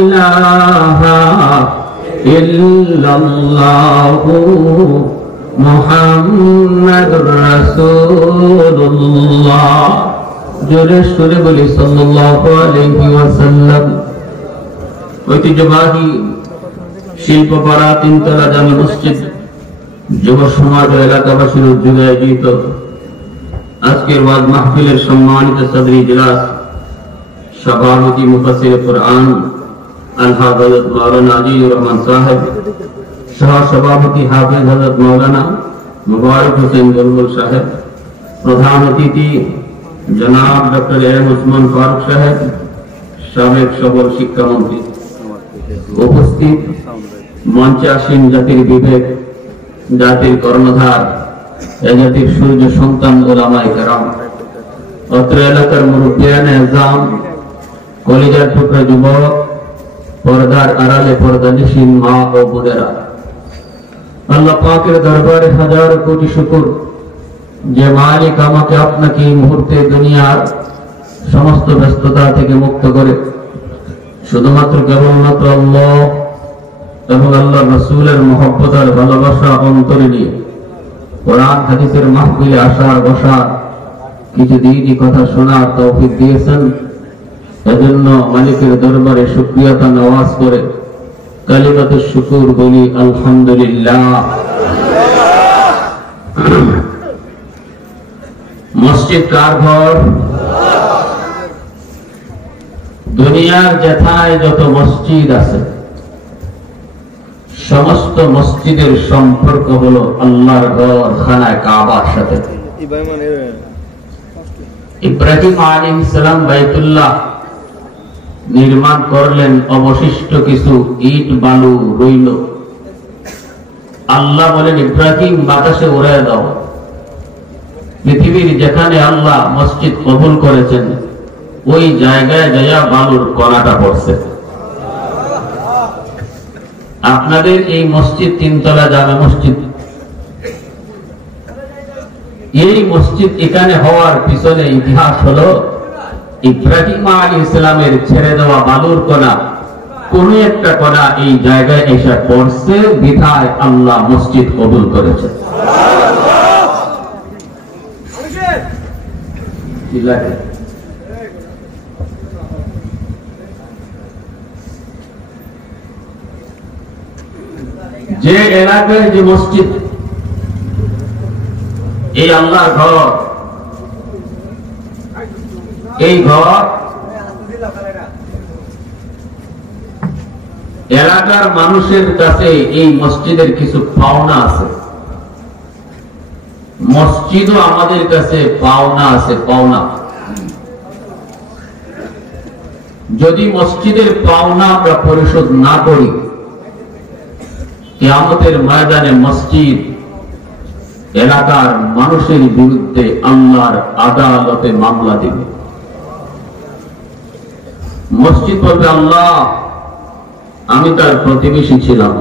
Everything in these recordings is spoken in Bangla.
ইলাহা ইল্লাল্লাহু মুহাম্মাদুর রাসূলুল্লাহ। জোরে সুরে বলি সাল্লাল্লাহু আলাইহি ওয়াসাল্লাম। ঐতিহ্যবাহী শিল্পপাড়া তিনতলা জামে মসজিদ যুব সমাজ ও এলাকাবাসীর উদ্যোগে আয়োজিত আজকের ওয়াজ মাহফিলের সম্মানিত সদর ইজলাস সভাপতি মুফাসসির কুরআন আলহাজ হযরত মাওলানা আজিজুর রহমান সাহেব, সহ সভাপতি হাফেজ হযরত মাওলানা মুবারক হোসেন বুলবুল সাহেব, প্রধান অতিথি জনাব ডক্টর এম ওসমান ফারুক সাহেব, সাবেক সফল শিক্ষামন্ত্রী, উপস্থিত মঞ্চে আসীন জাতির বিবেক, জাতির কর্ণধার, এ জাতির সূর্য সন্তান উলামায়ে কেরাম, অত্র এলাকার মুরব্বিয়ানে আযম, কলিজার টুকরা যুবক, পর্দার আড়ালে পর্দানিশীন মা ও বোনেরা, আল্লাহ পাকের দরবারে হাজার কোটি শুকর যে মালিক আমাকে আপনাকে এই মুহূর্তে দুনিয়ার সমস্ত ব্যস্ততা থেকে মুক্ত করে শুধুমাত্র কেবলমাত্র আল্লাহ এবং আল্লাহ রাসূলের মহব্বত আর ভালোবাসা অন্তরে নিয়ে কোরআন হাদিসের মাহফিলে আসার বসার কিছু দিনই কথা শোনার তৌফিক দিয়েছেন। এজন্য মালিকের দরবারে শুকরিয়াতা নওয়াজ করে কালিমাতুশ শুকুর বলি আলহামদুলিল্লাহ। মসজিদ কার ঘর? দুনিয়ার যেথায় যত মসজিদ আছে সমস্ত মসজিদের সম্পর্ক হলো আল্লাহর ঘর খানায় কাবার সাথে। ইব্রাহিম আলাইহিস সালাম বাইতুল্লাহ নির্মাণ করলেন, অবশিষ্ট কিছু ইট বালু রইল। আল্লাহ বলেন, ইব্রাহিম বাতাসে উড়ায় দাও। পৃথিবীর যেখানে আল্লাহ মসজিদ কবুল করেছেন ওই জায়গায় যায়া বালুর কণাটা পড়ছে। আপনাদের এই মসজিদ তিনতলা জামে মসজিদ, এই মসজিদ এখানে হওয়ার পিছনে ইতিহাস হলো ইব্রাহিম আলাইহিস সালামের ছেড়ে দেওয়া বালুর কণা কোন একটা কণা এই জায়গায় এসে পড়ছে, বিধায় আল্লাহ মসজিদ কবুল করেছে। যে এলাকায় যে মসজিদ, এই আল্লাহর ঘর, এই ঘর এলাকার মানুষের কাছে এই মসজিদের কিছু পাওনা আছে। মসজিদও আমাদের কাছে পাওনা আছে, পাওনা। যদি মসজিদের পাওনা আমরা পরিশোধ না করি, কিয়ামতের ময়দানে মসজিদ এলাকার মানুষের বিরুদ্ধে আল্লাহর আদালতে মামলা দিবে। মসজিদ বলবে, আল্লাহ আমি তার প্রতিবেশী ছিলাম,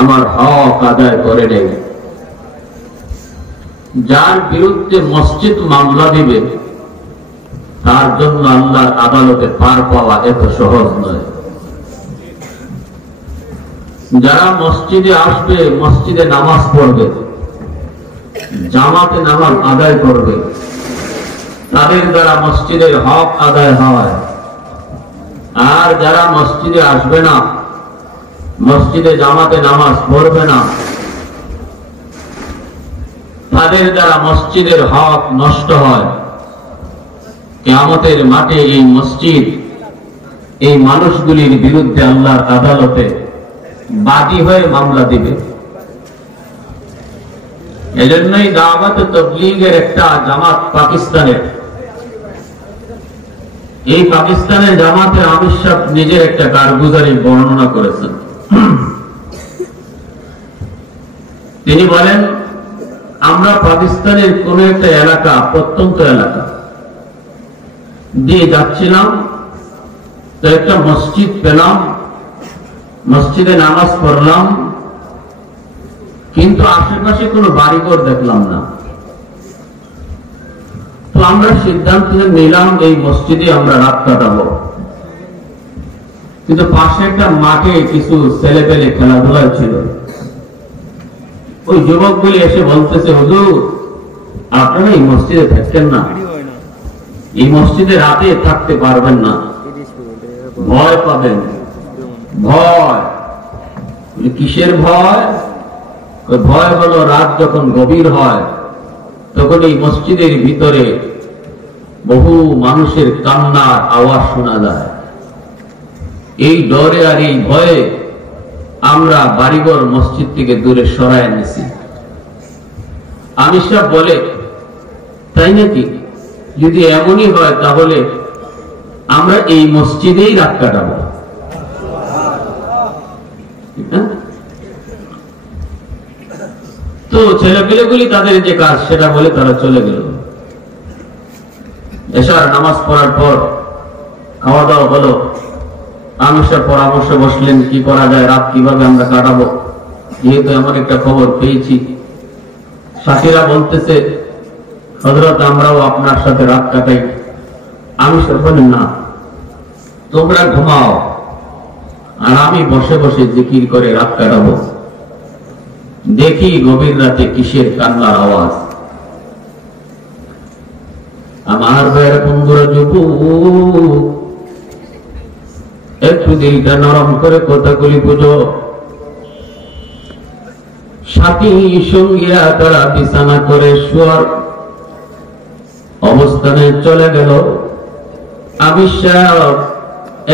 আমার হক আদায় করে নেই। যার বিরুদ্ধে মসজিদ মামলা দিবে তার জন্য আল্লাহর আদালতে পার পাওয়া এত সহজ নয়। যারা মসজিদে আসবে, মসজিদে নামাজ পড়বে, জামাতে নামাজ আদায় করবে, তাদের দ্বারা মসজিদের হক আদায় হয়। আর যারা মসজিদে আসবে না, মসজিদে জামাতে নামাজ পড়বে না, তাদের দ্বারা মসজিদের হক নষ্ট হয়। কিয়ামতের মাঠে এই মসজিদ এই মানুষগুলির বিরুদ্ধে আল্লাহর আদালতে বাদী হয়ে মামলা দিবে। এজন্যই দাওয়াত ও তাবলীগের একটা জামাত পাকিস্তানের, এই পাকিস্তানের জামাতের আমির সাহেব নিজের একটা কারগুজারি বর্ণনা করেছেন। তিনি বলেন, আমরা পাকিস্তানের কোন একটা এলাকা, প্রত্যন্ত এলাকা দিয়ে যাচ্ছিলাম, তো একটা মসজিদ পেলাম, মসজিদে নামাজ পড়লাম, কিন্তু আশেপাশে কোনো বাড়িঘর দেখলাম না। তো আমরা সিদ্ধান্ত নিলাম এই মসজিদে আমরা রাত কাটাবো। কিন্তু পাশে একটা মাঠে কিছু ছেলে পেলে খেলাধুলা ছিল। ওই যুবকগুলি এসে বলতেছে, হুজুর আপনারা এই মসজিদে থাকতেন না, এই মসজিদে রাতে থাকতে পারবেন না, ভয় পাবেন। ভয় কিসের ভয়? ভয় হলো রাত যখন গভীর হয় তখন এই মসজিদের ভিতরে বহু মানুষের কান্নার আওয়াজ শোনা যায়। এই ডরে আর এই ভয়ে আমরা বাড়িঘর মসজিদ থেকে দূরে সরায় এনেছি। আমির সাহেব বলে, তাই নাকি? যদি এমনই হয় তাহলে আমরা এই মসজিদেই রাত কাটাবো। তো ছেলেপেলেগুলি তাদের যে কাজ সেটা বলে তারা চলে গেল। এশার নামাজ পড়ার পর খাওয়া দাওয়া হলো। আমির সাহেব পরামর্শ বসলেন কি করা যায়, রাত কিভাবে আমরা কাটাবো। যেহেতু এমন একটা খবর পেয়েছি, সাথীরা বলতেছে, হযরত আমরাও আপনার সাথে রাত কাটাই। আমির সাহেব বলেন, না তোমরা ঘুমাও আর আমি বসে বসে জিকির করে রাত কাটাবো। দেখি গভীর রাতে কিসের কান্নার আওয়াজ। আমার ভাইয়ের বন্ধুরা, যুবক একটু দিলটা নরম করে কথাগুলি বুঝো। সাথী সঙ্গীরা তারা বিছানা করে শোয়ার অবস্থানে চলে গেল। আমির সাহেব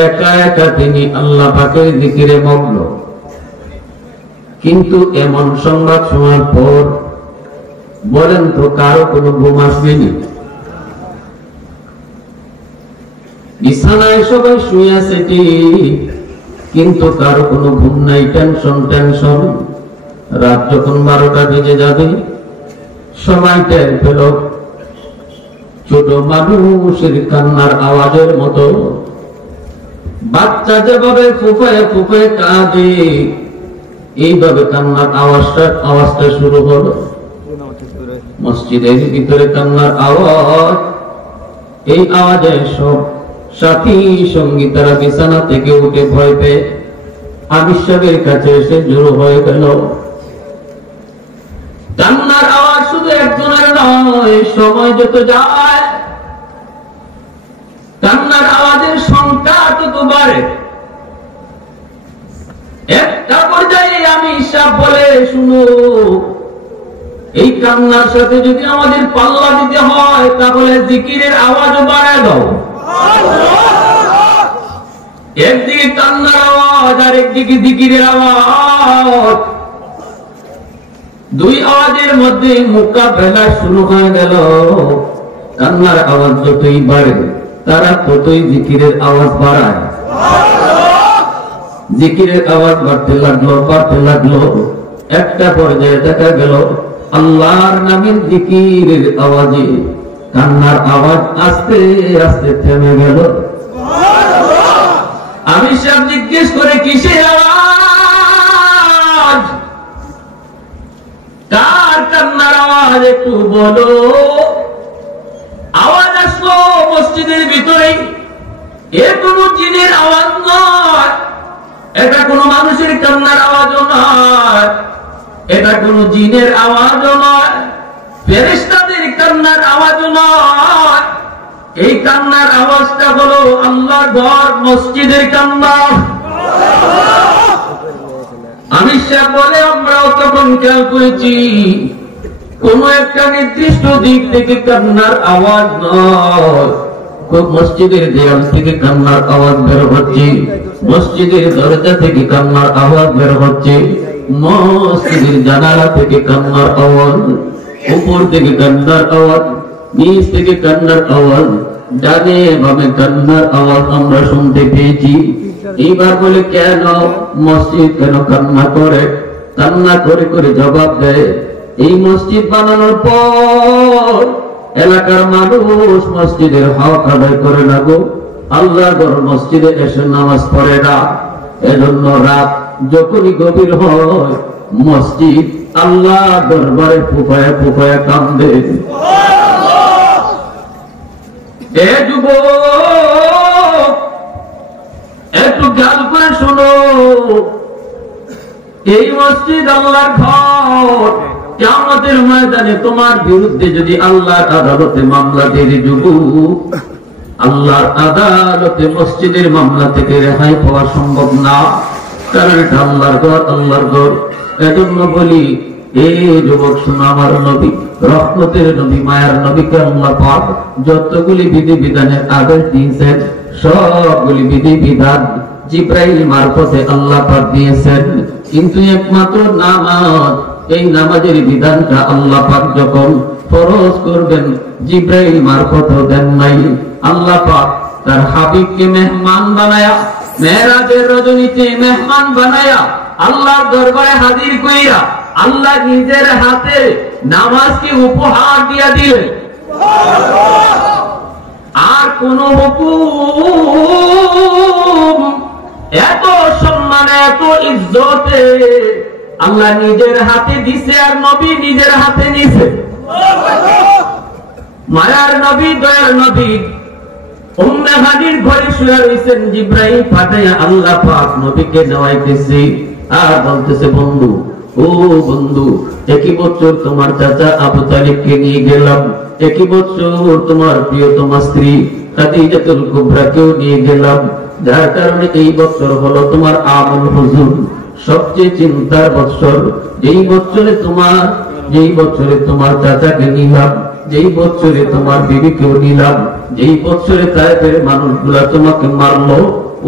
একা একা তিনি আল্লাহ পাকের জিকিরে মগ্ন। কিন্তু এমন সংবাদ শোনার পর বলেন তো কারো কোনো ঘুম আসবেনি? বিছানায় সবাই শুয়ে আছে কিন্তু কারো কোনো ঘুম নাই, টেনশন টেনশন। রাত যখন 12টা বেজে যাবে সবাই টের পেল ছোট মানুষের কান্নার আওয়াজের মতো। বাচ্চা যেভাবে ফুফায় ফুফায় কাঁদে এইভাবে কান্নার আওয়াজটা শুরু হলো। মসজিদের ভিতরে কান্নার আওয়াজ। এই আওয়াজে সব সাথী সঙ্গী তারা বিছানা থেকে উঠে ভয় পেয়ে আমির সাহেবের কাছে এসে জড়ো হয়ে গেল। কান্নার আওয়াজ শুধু একজনের নয়, সময় যত যায় কান্নার আওয়াজের সংখ্যা তত বাড়ে। একটা পর্যায়ে আমির সাহেব বলে, শুনো, এই কান্নার সাথে যদি আমাদের পাল্লা দিতে হয় তাহলে জিকিরের আওয়াজও বাড়ায় দাও। একদিকে কান্নার আওয়াজ আর একদিকে জিকিরের আওয়াজ, দুই আওয়াজের মধ্যে মোকাবেলা শুরু হয়ে গেল। কান্নার আওয়াজ যতই বাড়ে তারা ততই জিকিরের আওয়াজ বাড়ায়। জিকিরের আওয়াজ বাড়তে লাগলো বাড়তে লাগলো। একটা পর্যায়ে দেখা গেল আল্লাহর নামের জিকিরের আওয়াজে কান্নার আওয়াজ আস্তে আস্তে থেমে গেল। আমির সাহেব জিজ্ঞেস করে, কিসের আওয়াজ? কার কান্নার আওয়াজ একটু বলো। আওয়াজ আসলো মসজিদের ভিতরে। এ কোন জিনের আওয়াজ নয়, এটা কোন মানুষের কান্নার আওয়াজও নয়, এটা কোন জিনের আওয়াজও নয়, ফেরেশতাদের কান্নার আওয়াজও নয়। এই কান্নার আওয়াজটা হলো আল্লাহর ঘর মসজিদের কান্না। আমির সাহেব বলে, আমরাও তখন খেয়াল করেছি কোন একটা নির্দিষ্ট দিক থেকে কান্নার আওয়াজ নয়, মসজিদের দেয়াল থেকে কান্নার আওয়াজ বের হচ্ছে, মসজিদের দরজা থেকে কান্নার আওয়াজ বের হচ্ছে, মসজিদের জানালা থেকে কান্নার আওয়াজ, উপর থেকে কান্নার আওয়াজ, নিচ থেকে কান্নার আওয়াজ, ডানে বামে কান্নার আওয়াজ আমরা শুনতে পেয়েছি। এইবার বলে, কেন মসজিদ কেন কান্না করে? কান্না করে করে জবাব দেয়, এই মসজিদ বানানোর পর এলাকার মানুষ মসজিদের হক আদায় করে না গো, আল্লাহর মসজিদে এসে নামাজ পড়ে না। এজন্য রাত যখনই গভীর হয় মসজিদ আল্লাহ দরবারে ফুফায়া ফুফায়া কান্দে। এ যুবক, একটু খেয়াল করে শোনো, এই মসজিদ আল্লাহর ঘর। কিয়ামতের ময়দানে তোমার বিরুদ্ধে যদি আল্লাহর আদালতে মামলা দিয়ে যুবক, আল্লাহর আদালতে মসজিদের মামলা থেকে রেহাই পাওয়া সম্ভব না, কারণ এটা আল্লাহর ঘর, আল্লাহর ঘর। এজন্য বলি, এ যুবক শোনো, আমার নবী, রহমতের নবী, মায়ার নবীকে আল্লাহ পাক যতগুলি বিধি বিধানের আদেশ দিয়েছেন, সবগুলি বিধি বিধান জিব্রাইল মারফতে আল্লাহ পাক দিয়েছেন। কিন্তু একমাত্র নামাজ, এই নামাজের বিধানটা আল্লাহ পাক যখন ফরজ করবেন, জিব্রাইল মারফতেও দেন নাই। আল্লাহ পাক তার হাবিবকে মেহমান বানায়া, মেরাজের রজনীতে মেহমান বানায়া আল্লাহর দরবারে হাজির কইরা আল্লাহ নিজের হাতে নামাজকে উপহার দিয়া দিলেন। আর কোন হুকুম এত সম্মানে, এত ইজ্জতে আল্লাহ নিজের হাতে দিছে, আর নবী নিজের হাতে নিছে। মায়ার নবী, দয়ার নবী উম্মে হানির ঘরে শুয়ে রয়েছেন, জিব্রাইল পাঠাইয়া আল্লাহ পাক নবীকে নেওয়াইতেছে আর বলতেছে, বন্ধু, ও বন্ধু, একই বছর তোমার চাচা আবু তালিবকে নিয়ে গেলাম, একই বছর তোমার প্রিয়তমা স্ত্রী খাদিজাতুল কুবরাকেও নিয়ে গেলাম, যার কারণে এই বছর হলো তোমার আমুল হুজুন, সবচেয়ে চিন্তার বছর। যেই বছরে তোমার চাচাকে নিলাম, যেই বছরে তোমার বিবিকেও নিলাম, যেই বছরে তায়েফের মানুষগুলা তোমাকে মারলো,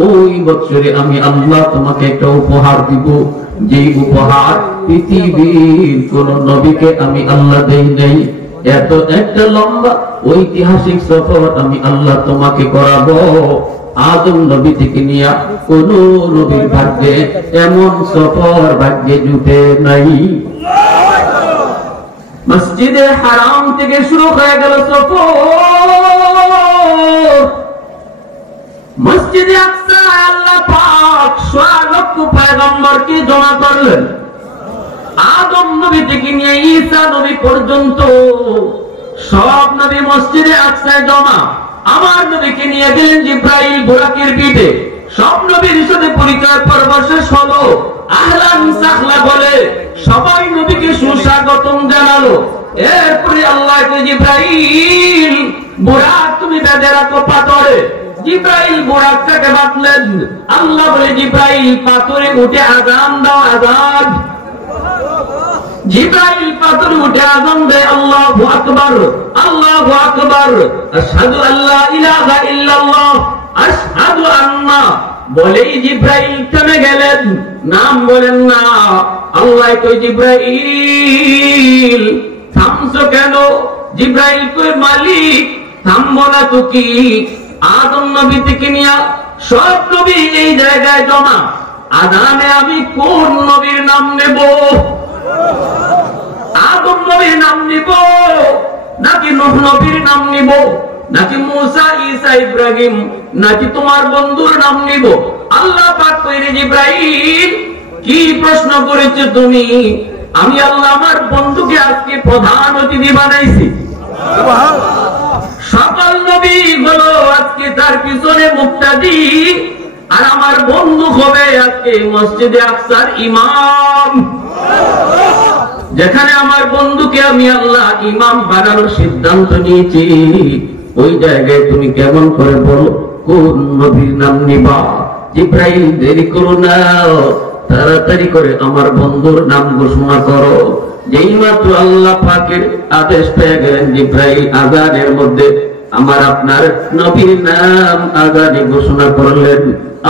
ওই বছরে আমি আল্লাহ তোমাকে একটা উপহার দিব, যেই উপহার পৃথিবীর কোন নবীকে আমি আল্লাহ দেই নাই। এত একটা লম্বা ঐতিহাসিক সফর আমি আল্লাহ তোমাকে করাবো। আদম নবী থেকে নিয়ে কোন নবীর ভাগ্যে এমন সফর ভাগ্যে জুটে নাই। মসজিদে হারাম থেকে শুরু হয়ে গেল সফর, মসজিদে আকসা আল্লাহ পাক 6 লক্ষ পয়গম্বরকে জমা করলেন। আদম নবী থেকে নিয়ে ঈসা নবী পর্যন্ত সব নবী মসজিদে আকসায় জমা। আমার নবীকে নিয়ে গেলেন জিব্রাইল বুরাকের পিঠে। সব নবীর সাথে পরিচয় পর্ব শেষ হলো, আহলান সাহলা বলে সবাই নবীকে সুস্বাগতম জানালো। এরপরে আল্লাহ জিব্রাইল, বুরাক তুমি বেঁধে রাখো পাথরে। জিব্রাইল বুরাকটাকে বাঁধলেন। আল্লাহ বলে, জিব্রাইল পাথরে উঠে আযান দাও, আযান। জিব্রাইল পাথরে উঠে আযান দেয়, আল্লাহু আকবার, আল্লাহু আকবার, আশহাদু আল্লা ইলাহা ইল্লাল্লাহ, আশহাদু আন্না। বলেই জিব্রাইল থেমে গেলেন, নাম বলেন না। আল্লাহ কই, জিব্রাইল থামছো কেন? জিব্রাইল কই, মালিক থামবো না তো কি? আদম নবী থেকে নিয়ে সব নবী এই জায়গায় জমা। আযানে আমি কোন নবীর নাম নেব? আদম নবীর নাম নিব, নাকি নূহ নবীর নাম নিব, নাকি মুসা, ঈসা, ইব্রাহিম, নাকি তোমার বন্ধুর নাম নিব? আল্লাহ পাক কইরে, জিব্রাইল কি প্রশ্ন করেছো তুমি? আমি আল্লাহ আমার বন্ধুকে আজকে প্রধান অতিথি বানাইছি। সকল নবী হলো আজকে তার পিছনে মুক্তাদি, আর আমার বন্ধু হবে আজকে মসজিদে আকসার ইমাম। যেখানে আমার বন্ধুকে আমি আল্লাহ ইমাম বানানোর সিদ্ধান্ত নিয়েছি, ওই জায়গায় তুমি কেমন করে বলো কোন নবীর নাম নিবা? জিব্রাইল দেরি করো না, তাড়াতাড়ি করে আমার বন্ধুর নাম ঘোষণা করো। যেই মাত্র আল্লাহ পাকের আদেশ পেয়ে গেলেন, জিব্রাইল আযানের মধ্যে আমার আপনার নবীর নাম আযানে ঘোষণা করলেন।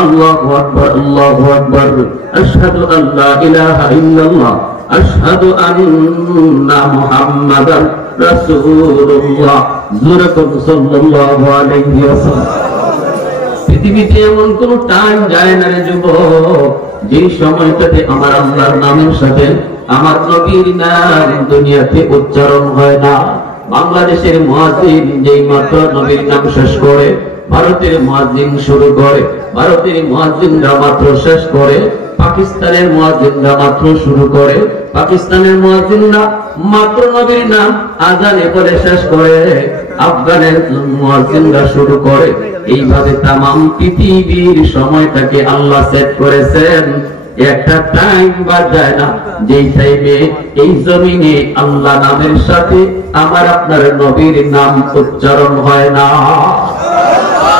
আল্লাহু আকবার, আল্লাহু আকবার, আশহাদু আল্লা ইলাহা ইল্লাল্লাহ, আশহাদু আন্না মুহাম্মাদান রাসূলুল্লাহ। যুরাকুম সাল্লাল্লাহু আলাইহি ওয়াসাল্লাম। পৃথিবীতে এমন কোন টাইম যায় না রে যুবক, যে সময়টাতে আমার আল্লাহর নামের সাথে আমার নবীর নাম দুনিয়াতে উচ্চারণ হয় না। বাংলাদেশের মুয়াজ্জিন যেই মাত্র নবীর নাম শেষ করে, ভারতের মুয়াজ্জিন শুরু করে, ভারতের মুয়াজ্জিনরা মাত্র শেষ করে, পাকিস্তানের মুয়াজ্জিনরা মাত্র শুরু করে, পাকিস্তানের মুয়াজ্জিনরা মাত্র নবীর নাম আজানে বলে শেষ করে, আফগানের মুয়াজ্জিনরা শুরু করে। এইভাবে তামাম পৃথিবীর সময়টাকে আল্লাহ সেট করেছেন। একটা টাইম বাদ যায় না যেই টাইমে এই জমিনে আল্লাহ নামের সাথে আমার আপনার নবীর নাম উচ্চারণ হয় না।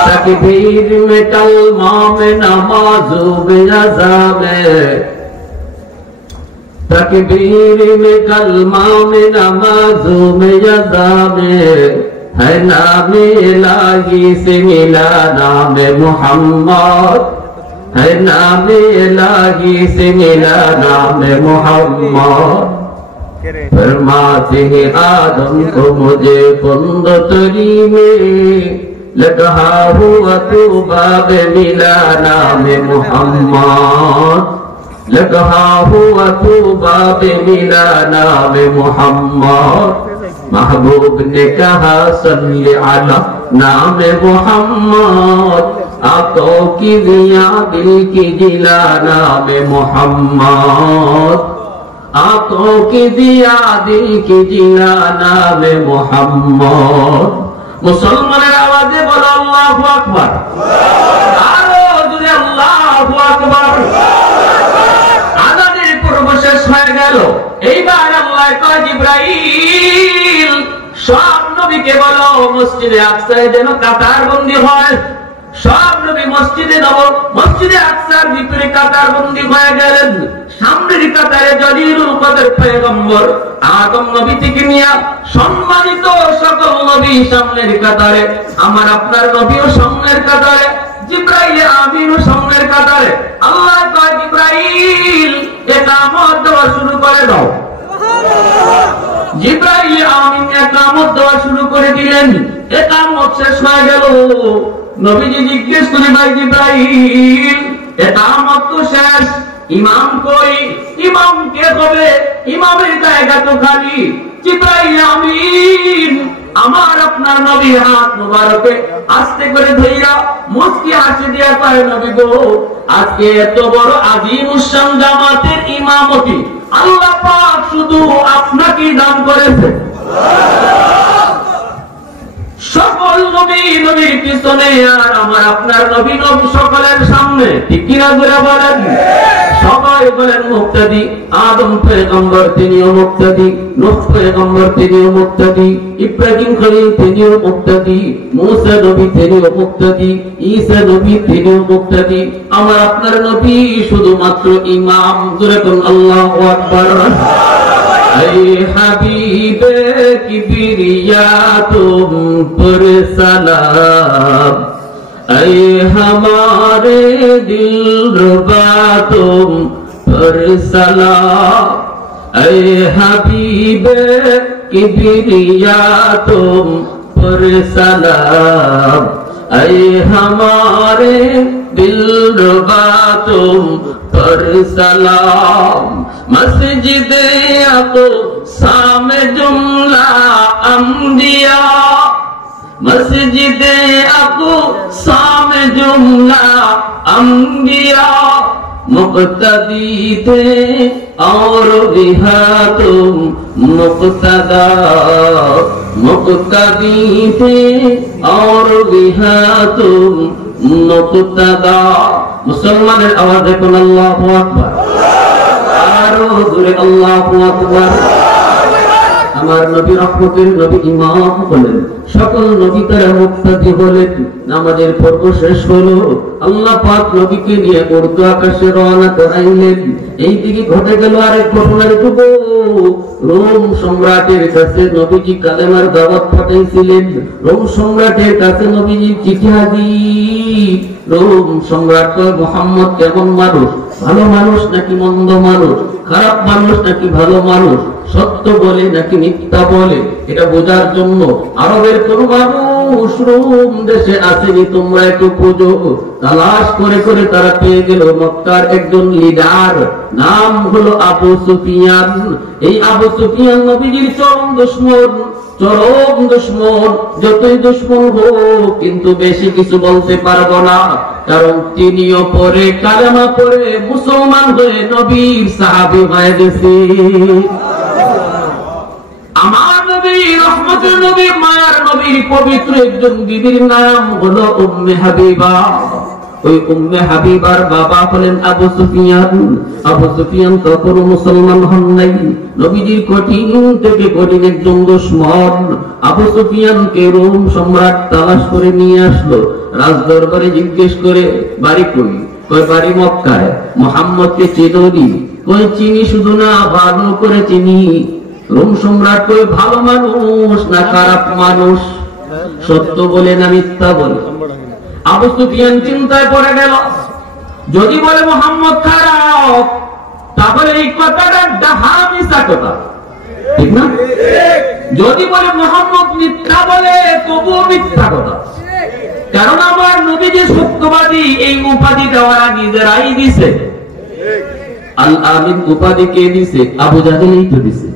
তাকবীর মে কালমা মে নামাজু বিআযা মে, तकबीर में कलमा में नमाज़ों में यज़ा में है नाम इलाही से मिला नाम मोहम्मद, है नाम इलाही से मिला नाम मोहम्मद। फरमाते हैं आदम को मुझे कुंदतरी में लगा हुआ तू बाब मिला नाम मोहम्मद, लगा हुआ तू बाब मिला नाम मोहम्मद। महबूब ने कहा सल्ले अला नाम मोहम्मद, आंखों की दिया दिल की जिला नाम मोहम्मद, आंखों की दिया दिल की जिला नाम मोहम्मद। मुसलमाনের আওয়াজে বলো আল্লাহু আকবার, আরো জোরে আল্লাহু আকবার। আযানের পর্ব শেষ হয়ে গেল, এইবার আল্লাহ কয় জিবরাইল সব নবীকে বলো মসজিদে আকসায় যেন কাতার বন্দী হয়। সব নবী মসজিদে মসজিদে আকসার ভিতরে কাতার বন্দী হয়ে গেলেন। সামনের কাতারে জলিলুল কদর পয়গম্বর আদম নবী থেকে নিয়ে সম্মানিত সকল নবী সামনের কাতারে, আমার আপনার নবীও সামনের কাতারে, জিবরাইল আমিনও সামনের কাতারে। আল্লাহ কয় জিবরাইল ইকামত দেওয়া শুরু করে দাও। জিবরাইল আমিন ইকামত দেওয়া শুরু করে দিলেন। ইকামত শেষ হয়ে গেল। নবীজি জিজ্ঞেস করে ভাই জিবরাইল ইকামত তো শেষ, ইমাম কই? ইমাম কে হবে? ইমামের জায়গা তো খালি। জিবরাইল আমিন আমার আপনার নবী হাত মুবারকে আস্তে করে ধইরা মুস্কি হাসি দিয়া কয় নবী গো, আজকে এত বড় আজিমুস শান জামাতের ইমামতি আল্লাহ পাক শুধু আপনাকেই দান করেছে। সকল নবী নবীর পিছনে আর আমার আপনার নবী নবী সকলের সামনে, ঠিক কিনা জোরে বলেন? সবাই বলেন মুক্তাদি। আদম পয়গম্বর তিনিও মুক্তাদি, নূহ পয়গম্বর তিনিও মুক্তাদি, ইব্রাহিম খলিল তিনিও মুক্তাদি, মুসা নবী তিনিও মুক্তাদি, ঈসা নবী তিনিও মুক্তাদি। আমার আপনার নবী শুধুমাত্র ইমাম। জোরে বলুন আল্লাহু আকবার। ऐ हबीबे किबरिया तुम पर सलाम, ऐ हमारे दिलरुबा तुम पर सलाम, ऐ हबीबे किबरिया तुम पर सलाम, ऐ हमारे दिलरुबा तुम पर सलाम। मस्जिदे अक़सा में जुमला अंबिया, मस्जिदे अक़सा में जुमला अंबिया मुक़्तदी थे और बिहा तुम मुक़्तदा, मुक़्तदी थे और बिहा तुम मुक़्तदा। मुसलमाনের আওয়াজে কোন আল্লাহু আকবার, আরো জোরে আল্লাহু আকবার। আমার নবী রহমতের নবী ইমাম হলেন, সকল নবী তারা মুক্তাদি হলেন। নামাজের পর্ব শেষ হলো, আল্লাহ পাক নবীকে নিয়ে উর্দু আকাশে রওনা করাইলেন। এইদিকে ঘটে গেল আরেক ঘটনার যুগ। রোম সম্রাটের কাছে নবীজি কালেমার দাওয়াত পাঠাইছিলেন। রোম সম্রাটের কাছে নবীজি চিঠি হাজির। রোম সম্রাট কয় মুহাম্মদ কেমন মানুষ, ভালো মানুষ নাকি মন্দ মানুষ, খারাপ মানুষ নাকি ভালো মানুষ, সত্য বলে নাকি মিথ্যা বলে, এটা বোঝার জন্য আরবের কোন মানুষ মানুষ রোম দেশে আসেনি, তোমরা একটু খোঁজো। তালাশ করে করে তারা পেয়ে গেল মক্কার একজন লিডার, নাম হলো আবু সুফিয়ান। এই আবু সুফিয়ান নবীজির চরম দুশমন, চরম দুশমন। যতই দুশমন হোক কিন্তু বেশি কিছু বলতে পারবো না, কারণ তিনিও পরে কালেমা পরে মুসলমান হয়ে নবীর সাহাবী হয়ে গেছে। আমার নবী, রহমতের নবী, মায়ার নবী, পবিত্র একজন বিবির নাম হলো উম্মে হাবিবা। ওই উম্মে হাবিবার বাবা হলেন আবু সুফিয়ান। আবু সুফিয়ান তখনও মুসলমান হন নাই, নবীজির কঠিন থেকে কঠিন একজন দুশমন। আবু সুফিয়ানকে রোম সম্রাট তালাশ করে নিয়ে আসলো, রাজদরবারে জিজ্ঞেস করে বাড়ি কই? কই বাড়ি মক্কায়। মুহাম্মদকে চিনি? কই চিনি শুধু না, ভালো করে চিনি। রোম সম্রাট কই ভালো মানুষ না খারাপ মানুষ, সত্য বলে না মিথ্যা বলে? আবু সুফিয়ান চিন্তায় পড়ে গেল, যদি বলে মুহাম্মদ খারাপ তাহলে এই কথাটা ডাহা মিথ্যা কথা, ঠিক না? যদি বলে মুহাম্মদ মিথ্যা বলে তবুও মিথ্যা কথা, কারণ আমার নবী যে সত্যবাদী এই উপাধি দেওয়ার নিজেরাই দিছে। আল আমিন উপাধি কে দিছে? আবু জাহেলই তো দিছে।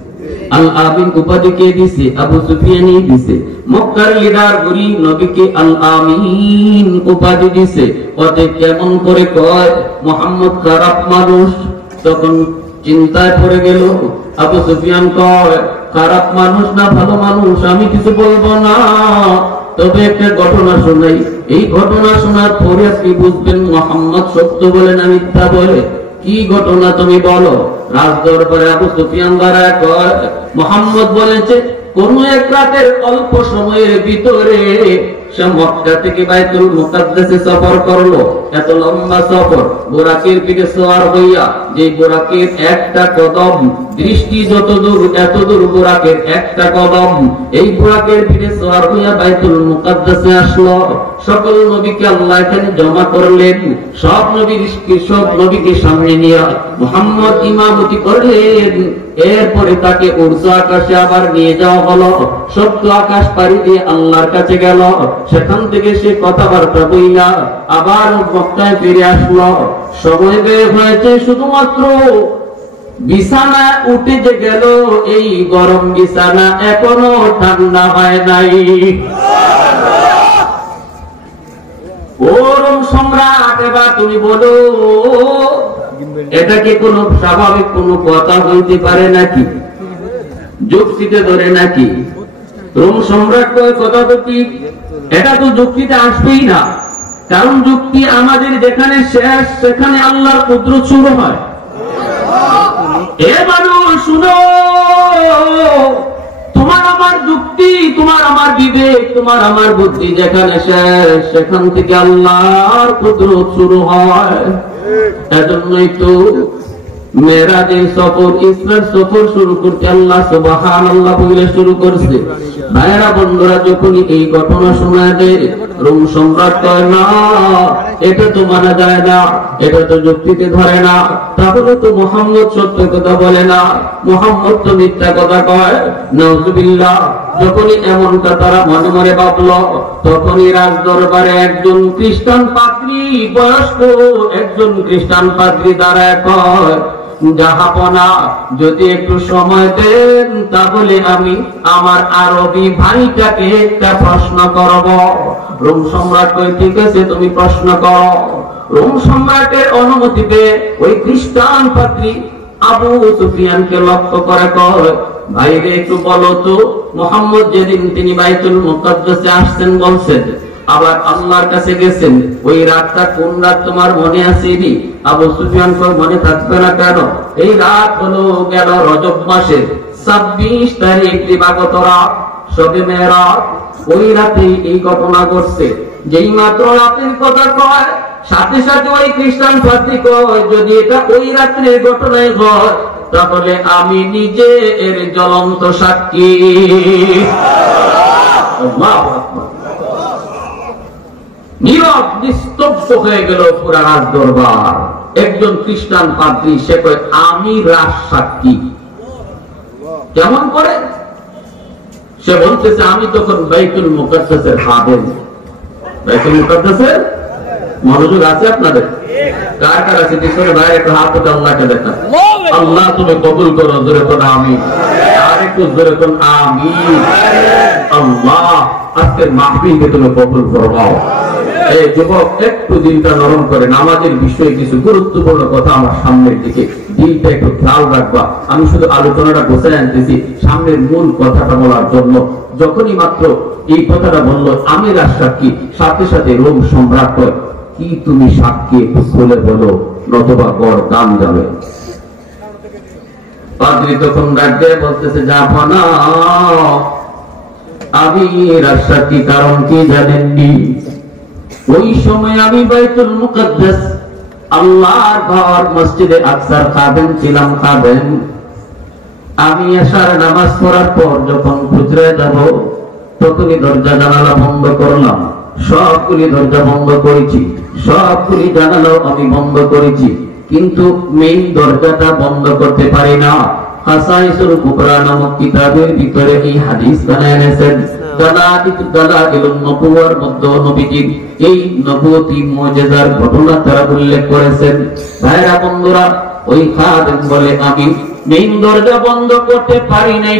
আল আমিন উপাধি কে দিছে? আবু সুফিয়ানই দিছে। মক্কার লিডার গরিব নবীকে আল আমিন উপাধি দিছে। ওতে কেমন করে কয় মুহাম্মদ খারাপ মানুষ? তখন চিন্তায় পড়ে গেল। আবু সুফিয়ান কয় খারাপ মানুষ না ভালো মানুষ আমি কিছু বলবো না, তবে একটা ঘটনা শোনাই। এই ঘটনা শোনার পরে আপনি বুঝবেন মুহাম্মদ সত্য বলে না মিথ্যা বলে। কি ঘটনা তুমি বলো? রাজদরবারে আবু সুফিয়ান দাঁড়ায় কয় মুহাম্মদ বলেছে কোন এক রাতের অল্প সময়ের ভিতরে সে মক্কা থেকে বাইতুল মুকাদ্দাসে সফর করলো। এত লম্বা সফর, বুরাকের পিঠে সওয়ার হইয়া, যে বুরাকের একটা কদম দৃষ্টি যত দূর এত দূর বুরাকের একটা কদম, এই বুরাকের পিঠে সওয়ার হইয়া বাইতুল মুকাদ্দাসে আসলো। সকল নবীকে আল্লাহ এখানে জমা করলেন, সব নবীকে সামনে নিয়ে মুহাম্মদ ইমামতি করলেন। এরপরে তাকে ঊর্ধ্ব আকাশে আবার নিয়ে যাওয়া হলো। সপ্ত আকাশ পাড়ি দিয়ে আল্লাহর কাছে গেল। সেখান থেকে সে কথাবার্তা বইলা আবার মক্কায় ফিরে আসলো। সময় বের হয়েছে, শুধুমাত্র বিছানা উঠে যে গেল, এই গরম বিছানা এখনো ঠান্ডা হয় নাই। ওরম সম্রাট, এবার তুমি বলো এটা কি কোন স্বাভাবিক কোন কথা হইতে পারে নাকি? যুক্তিতে ধরে নাকি? রোম সম্রাট কয় কথা তো ঠিক, এটা তো যুক্তিতে আসবেই না, কারণ যুক্তি আমাদের যেখানে শেষ সেখানে আল্লাহর কুদরত শুরু হয়। এ মানুষ শুনো, তোমার আমার যুক্তি, তোমার আমার বিবেক, তোমার আমার বুদ্ধি যেখানে শেষ সেখান থেকে আল্লাহর কুদরত শুরু হয়। এজন্যই তো মেরাজের সফর, ইসরার সফর শুরু করতে আল্লাহ সুবহানাল্লাহ বলে শুরু করছে। ভাইরা বন্ধুরা, যখনই এই ঘটনা শোনা যায় রোম সম্রাট কয় না এটা তো মানা যায় না, এটা তো যুক্তিতে ধরে না, তাহলে তো মুহাম্মদ সত্য কথা বলে না, মুহাম্মদ তো মিথ্যা কথা কয়। নাউজুবিল্লাহ। যখনই এমনটা তারা মনে মনে ভাবলো, তখনই রাজ দরবারে একজন খ্রিস্টান পাদ্রী, বয়স্ক একজন খ্রিস্টান পাদ্রী দাঁড়ায় কয় জাহাপনা, যদি একটু সময় দেন তাহলে আমি আমার আরবি ভাইটাকে একটা প্রশ্ন করব। রোম সম্রাট কই ঠিক আছে তুমি প্রশ্ন করো। রোম সম্রাটের অনুমতিতে ওই খ্রিস্টান পাদ্রী আবু সুফিয়ানকে লক্ষ্য করে কয় ভাইরে একটু বলো তো, মুহাম্মদ যেদিন তিনি বাইতুল মুকাদ্দাসে আসছেন বলছেন, আবার আল্লাহর কাছে গেছেন, ওই রাতটা কোন রাত তোমার মনে আসেনি? আবু সুফিয়ান কয় মনে থাকবে না কেন? এই রাত হলো গেল রজব মাসের 26 তারিখ দিবাগত রাত, শবে মেরাজ। ওই রাতে এই ঘটনা ঘটছে। যেই মাত্র রাতের কথা কয়, সাথে সাথে ওই খ্রিস্টান পাদ্রী কয় যদি এটা ওই রাত্রের ঘটনায় হয় তাহলে আমি নিজে এর জ্বলন্ত সাক্ষী। নীরব নিস্তব্ধ হয়ে গেল পুরা রাজ দরবার। একজন খ্রিস্টান পাদ্রী সে কয় আমি রাজ সাক্ষী। কেমন করে? সে বলতেছে আমি তখন বাইতুল মুকাদ্দাসের খাদেম। বাইতুল মুকাদ্দাসের মনোযোগ আছে আপনাদের? কার কার আছে? পিছনে বাইরে একটু হাত উঠে আল্লাহকে দেখা। আল্লাহ তুমি কবুল করো, জোরে করো আমিন। আর একটু জোরে করুন আমিন। আল্লাহ আজকের মাহফিলকে তুমি কবুল করো। এই যুবক একটু দিলটা নরম করে, নামাজের বিষয়ে কিছু গুরুত্বপূর্ণ কথা আমার সামনের দিকে, দিলটা একটু খেয়াল রাখবা। আমি শুধু আলোচনাটা গোছায় আনতেছি সামনের মূল কথাটা বলার জন্য। যখনই মাত্র এই কথাটা বললো আমির আশরাফি, সাথে সাথে রোম সম্রাট হয়, কি তুমি সাক্ষী একটু খুলে বলো, নতবা গড় দান যাবে। পাদ্রী তখন ডাক দিয়ে বলতেছে জাফনা, আমির আশরাফি কারণ কি জানেননি? ওই সময় আমি বাইতুল মুকাদ্দাস আল্লাহর ঘর মসজিদে আকসার খাদেম ছিলাম, খাদেম। আমি এশার নামাজ পড়ার পর যখন হুজরায় যাব, তখনই দরজা জানালা বন্ধ করলাম। সবগুলি দরজা বন্ধ করেছি, সবগুলি জানালাও আমি বন্ধ করেছি, কিন্তু মেইন দরজাটা বন্ধ করতে পারি না। হাসাইসুল কুবরা নামক কিতাবের ভিতরে এই হাদিস বানায় এনেছেন। দালাইলুন নবুওয়ার মধ্যে নবীজির এই নবুয়তি মুজিজার ঘটনা তারা উল্লেখ করেছেন। ভাইরা বন্ধুরা, ওই খাদেম বলে আমি মেইন দরজা বন্ধ করতে পারি নাই,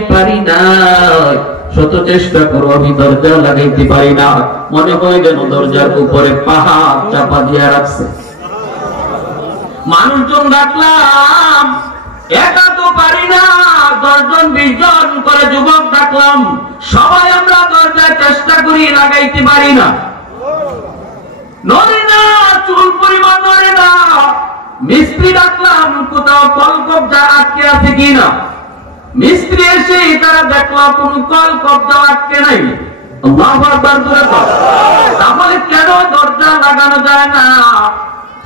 শত চেষ্টা করো আমি দরজা লাগাইতে পারি না। মনে হয় যেন দরজার উপরে পাহাড় চাপা দিয়া রাখছে। মানুষজন ডাকলাম, একা তো পারি না, 10 জন 20 জন করে যুবক ডাকলাম, সবাই আমরা দরজায় চেষ্টা করি, লাগাইতে পারি না। নড়ে না, চুল পরিমাণ নড়ে না। মিস্ত্রি ডাকলাম, কোথাও কলকবজা আটকে আছে কিনা। মিস্ত্রি এসে তারা দেখলো কোন কলকবজা আটকে নাই। আল্লাহু আকবার জোরে বল। তাহলে কেন দরজা লাগানো যায় না?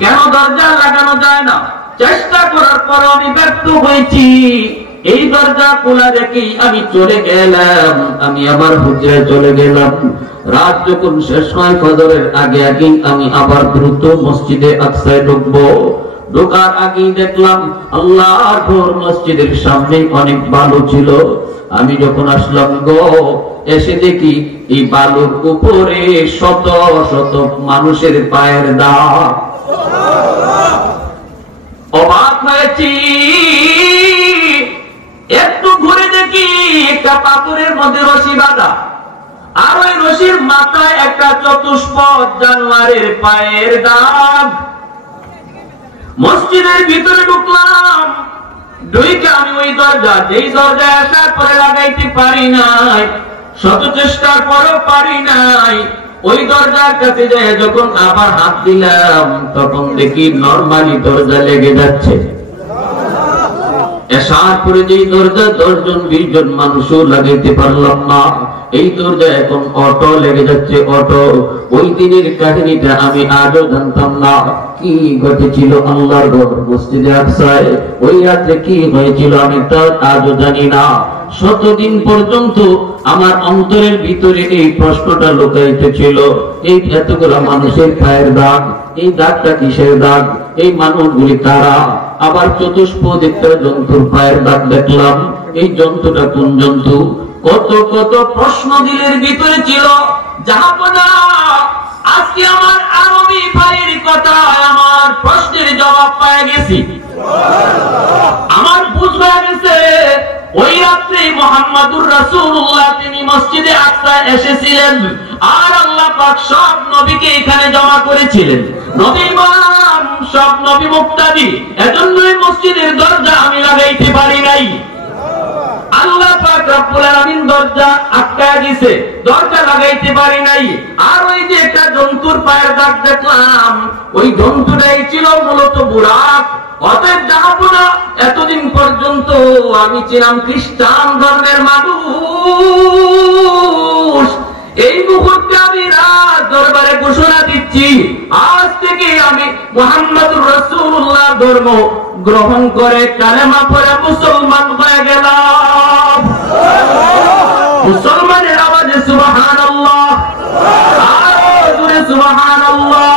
কেন দরজা লাগানো যায় না? চেষ্টা করার পর আমি ব্যর্থ হয়েছি। এই দরজা খোলা রেখেই আমি চলে গেলাম, আমি আবার হুজরায় চলে গেলাম। রাত যখন শেষ হয় ফজরের আগে আগে আমি আবার দ্রুত মসজিদে আকসায় ঢুকবো। ঢোকার আগেই দেখলাম আল্লাহর ঘর মসজিদের সামনে অনেক বালু ছিল। আমি যখন আসলাম গো, এসে দেখি এই বালুর উপরে শত শত মানুষের পায়ের দাগ। অবাক হয়েছি, একটু ঘুরে দেখি একটা পাথরের মধ্যে রশি বাঁধা, আর ওই রশির মাথায় একটা চতুষ্পদ জানোয়ারের পায়ের দাগ। মসজিদের ভিতরে ঢুকলাম, ঢুকে আমি ওই দরজা, যেই দরজায় আসার পরে লাগাইতে পারি নাই, শত চেষ্টার পরও পারি নাই, ওই দরজার কাছে যায় যখন আবার হাত দিলাম, তখন দেখি নরমালি দরজা লেগে যাচ্ছে। এসার পরে যেই দরজা 10 জন 20 জন মানুষও লাগাইতে পারলাম না, এই দরজা এখন অটো লেগে যাচ্ছে, অটো। ওই দিনের কাহিনীটা আমি আজও জানতাম না। কি ঘটেছিল আল্লাহর ঘর মসজিদে আকসায়, ওই রাতে কি হয়েছিল আমি তা আজও জানি না। শতদিন পর্যন্ত আমার অন্তরের ভিতরে এই প্রশ্নটা লুকায়িত ছিল, এই এতগুলা মানুষের পায়ের দাগ, এই দাগটা কিসের দাগ? এই মানুষগুলি কারা? আবার চতুষ্পদ একটা জন্তুর পায়ের দাগ দেখলাম, এই জন্তুটা কোন জন্তু? কত কত প্রশ্ন দিলের ভিতরে ছিল। জাহাপনা, আজকে আমার আরবি ভাইয়ের কথা, আমার প্রশ্নের জবাব পেয়ে গেছি। আমার বুঝ হয়ে গেছে ওই রাত্রে মুহাম্মাদুর রাসূলুল্লাহ তিনি মসজিদে আকসায় এসেছিলেন, আর আল্লাহ পাক সব নবীকে এখানে জমা করেছিলেন। নবী ইমাম, সব নবী মুক্তাদি, এজন্যই মসজিদের দরজা আমি লাগাইতে পারি নাই। আল্লাহ পাক রব্বুল আলামিন দরজা আটকায় দিয়েছে, দরজা লাগাইতে পারি নাই। আর ওই যে একটা জন্তুর পায়ের দাগ দেখলাম, ওই জন্তুটাই ছিল মূলত বুরাক। অতএব জাহাপনা, এতদিন পর্যন্ত আমি ছিলাম খ্রিস্টান ধর্মের মানুষ। এই মুহূর্তে আমি রাত দরবারে ঘোষণা দিচ্ছি, আজ থেকে আমি মুহাম্মদুর রাসূলুল্লাহ ধর্ম গ্রহণ করে কালেমা পড়ে মুসলমান হয়ে গেলাম। মুসলমানের আওয়াজে সুবহানাল্লাহ, আরো জোরে সুবহানাল্লাহ।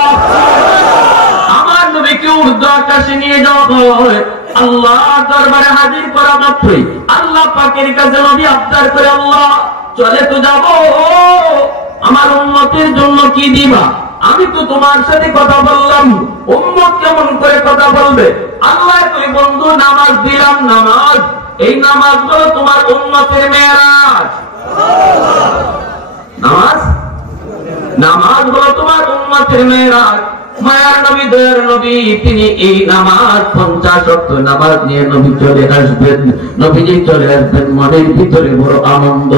আমার নবীকে উর্দু আকাশে নিয়ে যাওয়া হয়, আল্লাহ দরবারে হাজির করা মাত্রই আল্লাহ পাকের কাছে নবী আবদার করে, আল্লাহ চলে তো যাব, আমার উম্মতের জন্য কি দিবা? আমি তো তোমার সাথে কথা বললাম, উম্মত কেমন করে কথা বলবে? আল্লাহ কই বন্ধু নামাজ দিলাম, নামাজ, এই নামাজ হলো তোমার উম্মতের মেরাজ। নামাজ, নামাজ হলো তোমার উম্মতের মেরাজ। মায়ার নবী, দয়ার নবী, তিনি এই নামাজ 50 ওয়াক্ত নামাজ নিয়ে নবী চলে আসবেন। নবীজি চলে আসবেন, মনের ভিতরে বড় আনন্দ।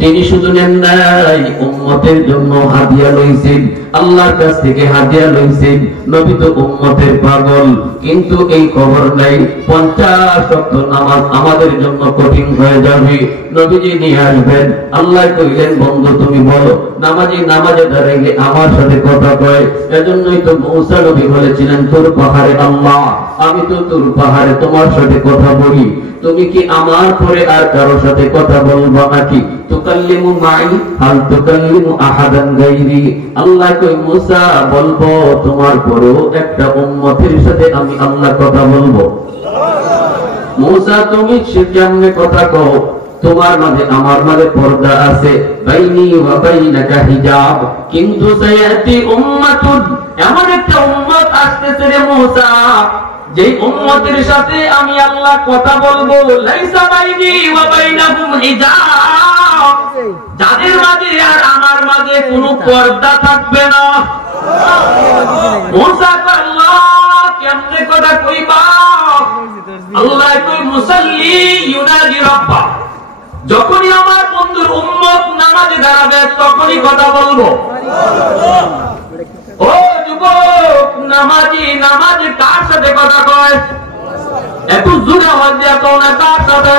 তিনি শুধু নেন নাই, উম্মতের জন্য হাদিয়া লইছেন, আল্লাহর কাছ থেকে হাদিয়া লইছেন। নবী তো উম্মতের পাগল, কিন্তু এই খবর নাই 50 ওয়াক্ত নামাজ আমাদের জন্য কঠিন হয়ে যাবে। নবীজি নিয়ে আসবেন। আল্লাহ কইলেন বন্ধু তুমি বলো, নামাজি নামাজে দাঁড়াইলে আমার সাথে কথা কয়। এজন্যই তো মুসা নবী বলেছিলেন, তোর পাহাড়ে আল্লাহ, আমি তো তোর পাহাড়ে তোমার সাথে কথা বলি, তুমি কি আমার পরে আর কারো সাথে কথা বলবা নাকি? তুকাল্লিমু মাই হাল তুকাল্লিমু আহাদান গায়রি। আল্লাহ কই মুসা বলবো, তোমার পরেও একটা উম্মতের সাথে আমি আল্লাহ কথা বলবো। মুসা তুমি সে কেমনে কথা কও? তোমার মাঝে আমার মাঝে পর্দা আছে, বাইনি ওয়া বাইনাকা হিজাব, কিন্তু সায়াতি উম্মাতুন, এমন একটা উম্মত আসতেছে রে মুসা, যে উম্মতের সাথে আমি আল্লাহ কথা বলবো, লাইসা বাইনি ওয়া বাইনাহুম হিজাব, যাদের মাঝে আর আমার মাঝে কোনো পর্দা থাকবে না। মুসা আল্লাহ কেমনে কথা কইবা? আল্লাহ কই মুসাল্লি ইউনাদি রাব্বা, যখনই আমার বন্ধুর উম্মত নামাজে দাঁড়াবে তখনই কথা বলবো। ও যুবক, নামাজি নামাজে কার সাথে কথা কয়? একটু জোরে আওয়াজ দিয়া কও না, কার সাথে?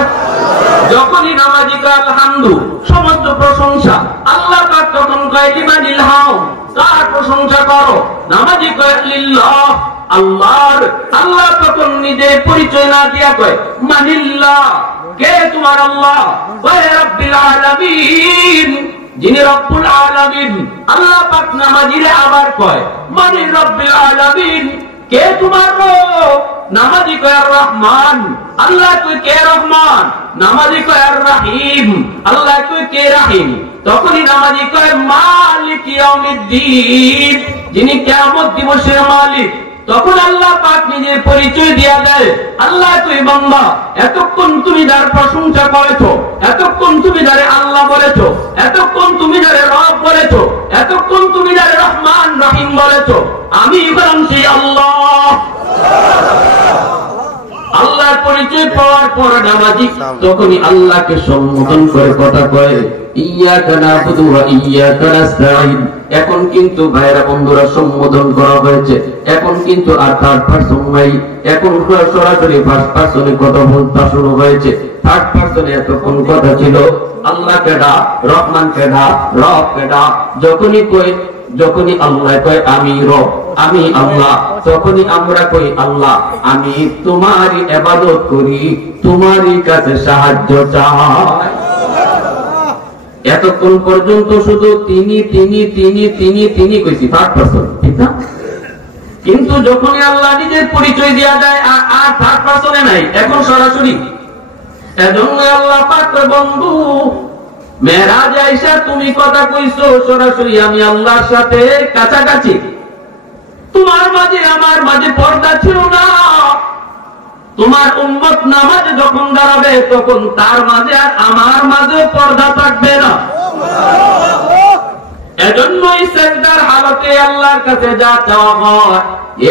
যখনই নামাজি কয় আলহামদু, সমস্ত প্রশংসা আল্লাহ পাক, তখন কয় লিমানিল হাম, কার প্রশংসা করো? নামাজি কয় লিল্লাহ, আল্লাহর। আল্লাহ তখন নিজে পরিচয় না দিয়া কয় মানিল্লাহ, কে তোমার আল্লাহ? কয় রাব্বিল আলামিন, যিনি রব্বুল আলামিন। আল্লাহ পাক নামাজিরে আবার কয় মানির রব্বিল আলামিন, কে তোমার রব? নামাজি কয় আর রহমান। আল্লাহ কয় কে রহমান? নামাজি কয় আর রহিম। আল্লাহ কয় কে রহিম? তখনই নামাজি কয় মালিক ইয়াউমিদ্দিন, যিনি কিয়ামত দিবসের মালিক। তখন আল্লাহ পাক নিজের পরিচয় দিয়া দেয়। আল্লাহ কই বান্দা, এতক্ষণ তুমি যার প্রশংসা করেছো, এতক্ষণ তুমি যারে আল্লাহ বলেছো, এতক্ষণ তুমি যারে রব বলেছো, এতক্ষণ তুমি যারে রহমান রহিম বলেছো, আমি বরং সেই আল্লাহ। আল্লাহর পরিচয় পাওয়ার পর নামাজি তখনই আল্লাহকে সম্বোধন করে কথা কয়, ইয়াকা নাবুদু ওয়া ইয়াকা নাস্তাঈন। এখন কিন্তু ভাইরা বন্ধুরা সম্বোধন করা হয়েছে, এখন কিন্তু আর থার্ড পারসন নাই, এখন সরাসরি ফার্স্ট পারসনে কথা বলতে শুরু হয়েছে। থার্ড পারসনে এতক্ষণ কথা ছিল আল্লাহ কেডা, রহমান কেডা, রব কেডা। যখনই আল্লাহ কয় আমি রব, আমি আল্লাহ, তখনই আমরা কই আল্লাহ আমি তোমারই ইবাদত করি, তোমারই কাছে সাহায্য চাই। এতক্ষণ পর্যন্ত শুধু তিনি তিনি তিনি তিনি তিনি কইছি, থার্ড পারসন, ঠিক না? কিন্তু যখনই আল্লাহ নিজের পরিচয় দেয়া যায় আর থার্ড পারসনে নাই, এখন সরাসরি। এজন্য আল্লাহ পাক বন্ধু মেরাজে আইসা তুমি কথা কইছো সরাসরি আমি আল্লাহর সাথে কাছাকাছি। তোমার মাঝে আমার মাঝে পর্দা ছিল না। তোমার উম্মত নামাজে যখন দাঁড়াবে তখন তার মাঝে আর আমার মাঝে পর্দা থাকবে না। এজন্যই সিজদার হালতে আল্লাহর কাছে যা চাওয়া হয়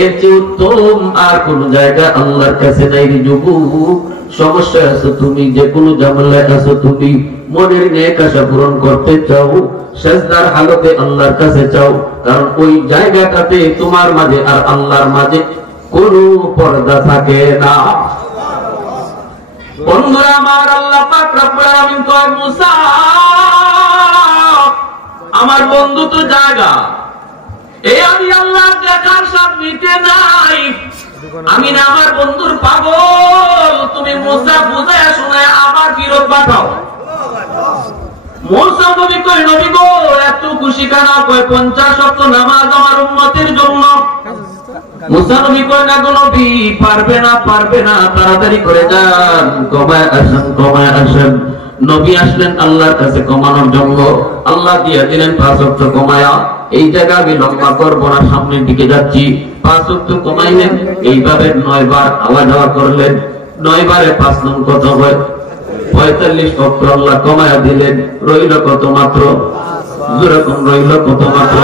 এর চেয়ে উত্তম আর কোন জায়গা আল্লাহর কাছে নাই। যুবক, সমস্যা আছে তুমি, যে কোনো ঝামেলায় আছো তুমি, মনের নেক আশা পূরণ করতে চাও, সিজদার হালতে আল্লাহর কাছে চাও, কারণ ওই জায়গাটাতে তোমার মাঝে আর আল্লাহর মাঝে কোনো পর্দা থাকে না। বন্ধুরা আমার, আল্লাহ পাক রব্বুল আলামিন কয় মুসা আমার বন্ধু তো জায়গা, এই আমি আল্লাহর দেখার স্বাদ মিটে নাই, আমি না আমার বন্ধুর পাগল, তুমি মুসা বুঝায় শুনে আবার ফিরত পাঠাও। মুসা নবী কই নবী গো এত খুশি কেন? কয় 50 ওয়াক্ত নামাজ আমার উম্মতের জন্য। মুসা নবী কয় না গো নবী, পারবে না, পারবে না, তাড়াতাড়ি করে যান, কমায় আসেন, কমায় আসেন। নবী আসলেন আল্লাহর কাছে কমানোর জন্য, আল্লাহ দিয়ে দিলেন 5 ওয়াক্ত কমায়া। এই জায়গা আমি লম্বা করবো না, সামনের দিকে যাচ্ছি। 5 ওয়াক্ত কমাইলেন, এইভাবে 9 বার আওয়া যাওয়া করলেন। 9 বারে 5 নং কত হয়? 45 ওয়াক্ত আল্লাহ কমায়া দিলেন। রইল কত মাত্র? যেরকম রইল কত মাত্র?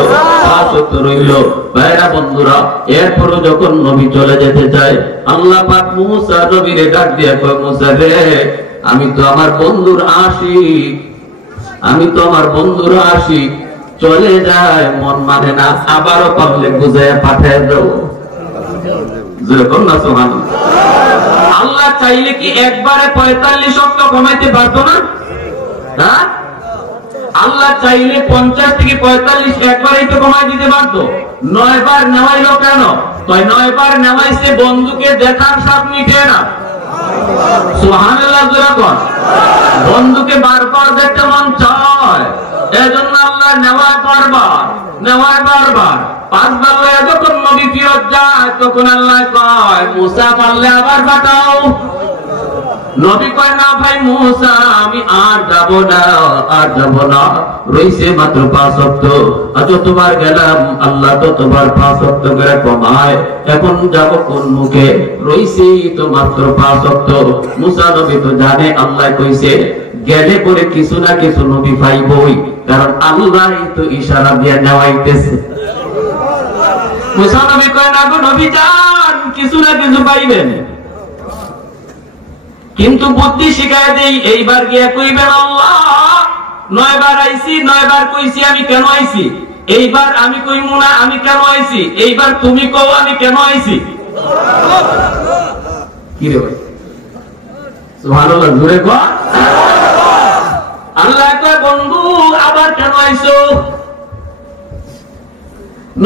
5 ওয়াক্ত রইল। ভাইরা বন্ধুরা, এরপরও যখন নবী চলে যেতে চায়, আল্লাহ পাক মুসা নবীরে ডাক দিয়ে কয়, মুসা রে, আমি তো আমার বন্ধুর আশিক, আমি তো আমার বন্ধুর আশিক, চলে যায় মন মানে না, আবারও পাবলে বুঝাইয়া পাঠায় দাও। যেরকম না সুবহানাল্লাহ। আল্লাহ চাইলে কি একবারে 45 ওয়াক্ত কমাইতে পারতো না? হ্যাঁ, আল্লাহ চাইলে 50 থেকে 45 একবারেই তো কমাই দিতে পারতো। 9 বার নেওয়াইলো কেন? 9 বার নেওয়াইছে বন্ধুকে দেখার স্বাদ মিটে না। সুবহানাল্লাহ। যখন বন্ধুকে বারবার দেখতে মন চায়, এজন্য আল্লাহ নেওয়ায় বারবার, নেওয়ায় বারবার। 5 বার হয়ে যখন নবী ফিরত যায়, তখন আল্লাহ কয়, মুসা পারলে আবার পাঠাও। নবী কয়, না ভাই মুসা, আমি আর যাব না, আর যাব না, রইছে মাত্র 5 ওয়াক্ত। যতবার গেলাম আল্লাহ ততবার 5 ওয়াক্ত করে কমায়, এখন যাব কোন মুখে? রইছে তো মাত্র 5 ওয়াক্ত। মুসা নবী তো জানে আল্লাহ কইছে গেলে পরে কিছু না কিছু নবী পাইবই, কারণ আল্লাহ তো ইশারা দিয়ে নেওয়াইতেছে। মুসা নবী কয়, না গো নবী যান, কিছু না কিছু পাইবেন, কিন্তু বুদ্ধি শিখায় দেই, এইবার গিয়ে কইবেন আল্লাহ 9 বার আইছি, 9 বার কইছি আমি কেন আইছি, এইবার আমি কইমু না আমি কেন আইছি, এইবার তুমি কও আমি কেন আইছি। কি রে ভাই, সুবহানাল্লাহ, জোরে কও। আল্লাহ কয়, বন্ধু আবার কেন আইছো?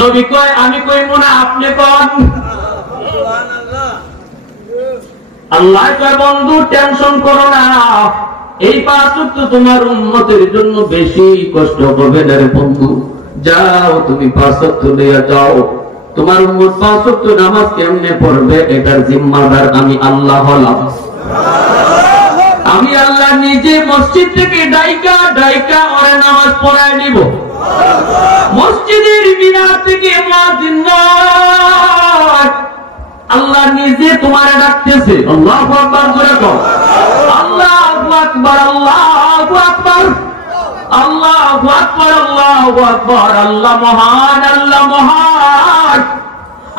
নবী কয়, আমি কইমু না আপনি কোন। আল্লাহ কয়, বন্ধু টেনশন করো না, এই 5 ওয়াক্ত তোমার উম্মতের জন্য বেশি কষ্ট হবে না রে বন্ধু। যাও তুমি 5 ওয়াক্ত নিয়ে যাও, তোমার উম্মত 5 ওয়াক্ত নামাজ কেমনে পড়বে এটার জিম্মাদার আমি আল্লাহ হলাম। আমি আল্লাহ নিজে মসজিদ থেকে ডাইকা ডাইকা ওরে নামাজ পড়ায় নিব। মসজিদের মিনার থেকে মুয়াজ্জিন নয়, আল্লাহ নিজে তোমারে ডাকতেছে। আল্লাহু আকবার, জোরে কও আল্লাহু আকবার, আল্লাহু আকবার, আল্লাহু আকবার, আল্লাহু আকবার। আল্লাহ মহান, আল্লাহ মহান।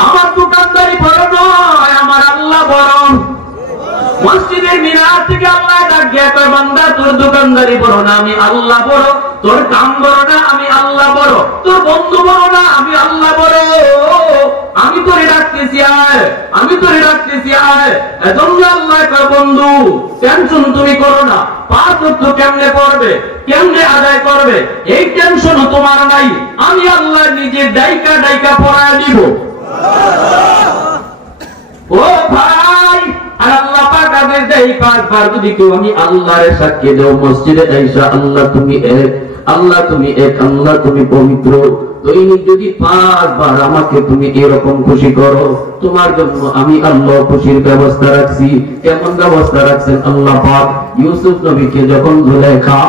আমার দোকানদারি বড় নয়, আমার আল্লাহ বড়। মসজিদের মিনার থেকে আল্লাহ ডাক দিয়ে কয়, বান্দা তোর দোকানদারি বড় না, আমি আল্লাহ বড়। তোর কাম বড় না, আমি আল্লাহ বড়। তোর বন্ধু বড় না, আমি আল্লাহ বড়। আমি তোরে ডাকতেছি আয়, আমি তোরে ডাকতেছি আয়। এজন্য আল্লাহ কয়, বন্ধু টেনশন তুমি করো না, 5 ওয়াক্ত কেমনে পড়বে, কেমনে আদায় করবে, এই টেনশনও তোমার নাই। আমি আল্লাহ নিজে ডাইকা ডাইকা পড়ায় দিব। ও ভাই, আর আল্লাহ পাক আদেশ দেয় 5 বার যদি কেউ আমি আল্লাহর সাক্ষী দাও মসজিদে আইসা, আল্লাহ তুমি এক, আল্লাহ তুমি এক, আল্লাহ তুমি পবিত্র, দৈনিক যদি 5 বার আমাকে তুমি এরকম খুশি করো, তোমার জন্য আমি আল্লাহ খুশির ব্যবস্থা রাখছি। কেমন ব্যবস্থা রাখছেন আল্লাহ পাক? ইউসুফ নবীকে যখন জুলেখা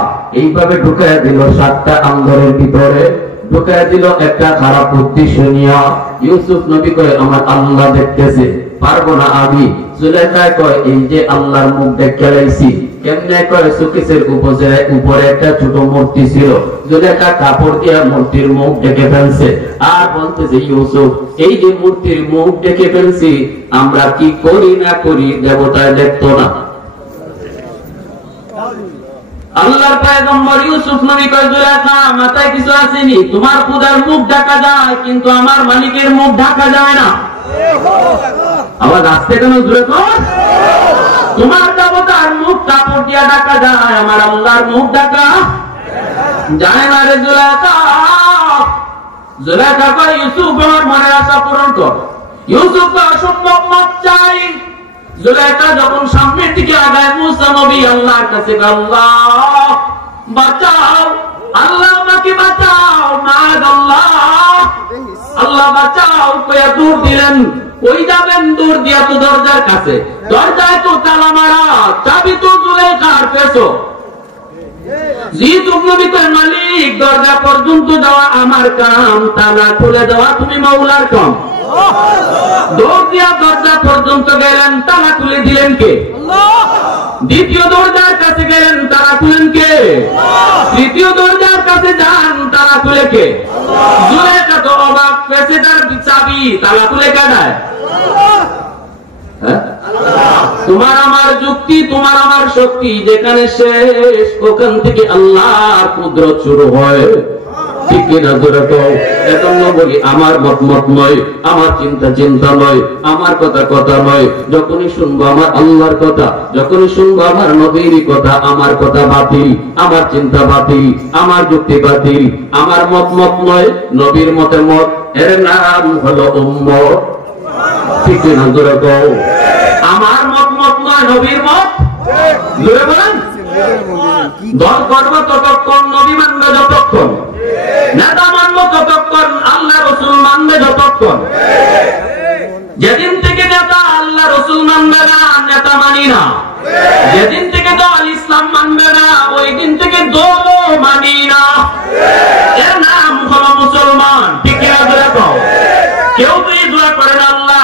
এইভাবে ঢুকায় দিল 7টা আঙ্গরের ভিতরে, ঢুকায় দিল একটা খারাপ উদ্দেশ্য নিয়ে। ইউসুফ নবী কয়, আমার আল্লাহ দেখতেছে, পারবো না আমি। জুলেখা কয়, এই যে আল্লাহর মুখ দেখে লাইছি। কেমনে কয়, সুকেশের উপরে একটা ছোট মূর্তি ছিল, জুলেখা কাপড় দিয়ে মূর্তির মুখ ঢেকে ফেলছে, আর বলতেছে, ইউসুফ এই যে মূর্তির মুখ ঢেকে ফেলছি, আমরা কি করি না করি দেবতায় দেখতো না। আল্লাহর পয়গম্বর ইউসুফ নবী কয়, জুলেখা মাথায় কিছু আসেনি, তোমার খোদার মুখ ঢাকা যায় কিন্তু আমার মালিকের মুখ ঢাকা যায় না। আবার আসতে কেন জোরে কর? তোমার দেবতার মুখ কাপড় দিয়া ঢাকা যায়, আমার আল্লাহর মুখ ঢাকা যায় না রে জুলেখা। জুলেখা কয়, ইউসুফ আমার মনের আশা পূরণ কর। ইউসুফ অসম্ভব মত চাই। জুলেখা যখন সামনের দিকে আগায়, মুসা নবী আল্লাহর কাছে, আল্লাহ বাঁচাও, আল্লাহ আমাকে বাঁচাও, মাদ আল্লাহ, আল্লাহ বাঁচাও কইয়া দূর দিলেন। কই যাবেন? দূর দিয়া তো দরজার কাছে, দরজায় তো তালা মারা, চাবি তো জুলেখার পেছো। জি নবী কয় মালিক দরজা পর্যন্ত যাওয়া আমার কাম, তালা খুলে দেওয়া তুমি মাওলার কাম। দৌড় দিয়া দরজা পর্যন্ত গেলেন, তালা খুলে দিলেন কে? দ্বিতীয় দরজার কাছে গেলেন, তালা খুলেন কে? তৃতীয় দরজার কাছে যান, তালা খুলে কে? জুলেখা তো অবাক, পেছেদার চাবি, তালা খুলে কাটায়। তোমার আমার যুক্তি, তোমার আমার শক্তি যেখানে শেষ, ওখান থেকে আল্লাহর কুদরত শুরু হয়। ঠিক কিনা জোরে কও? এজন্য বলি আমার মত নয়, আমার চিন্তা নয়, আমার কথা নয়। যখনই শুনবো আমার আল্লাহর কথা, যখনই শুনবো আমার নবীর কথা, আমার কথা বাতিল, আমার চিন্তা বাতিল, আমার যুক্তি বাতিল, আমার মত নয়, নবীর মতের মত। এর নাম হলো উম্মত। ঠিক কিনা জোরে কও? আমার মত নয়, নবীর মত। জোরে বলেন। দল করবো ততক্ষণ, নবী মানবে যতক্ষণ, নেতা মানবো ততক্ষণ, আল্লাহ রসুল মানবে যতক্ষণ। যেদিন থেকে নেতা আল্লাহ রসুল মানবে না, নেতা মানি না। যেদিন থেকে দল ইসলাম মানবে না, ওই দিন থেকে দলও মানি না। এর নাম হলো মুসলমান। ঠিক কিনা জোরে কও? কেউ তো এই দোয়া করেন, আল্লাহ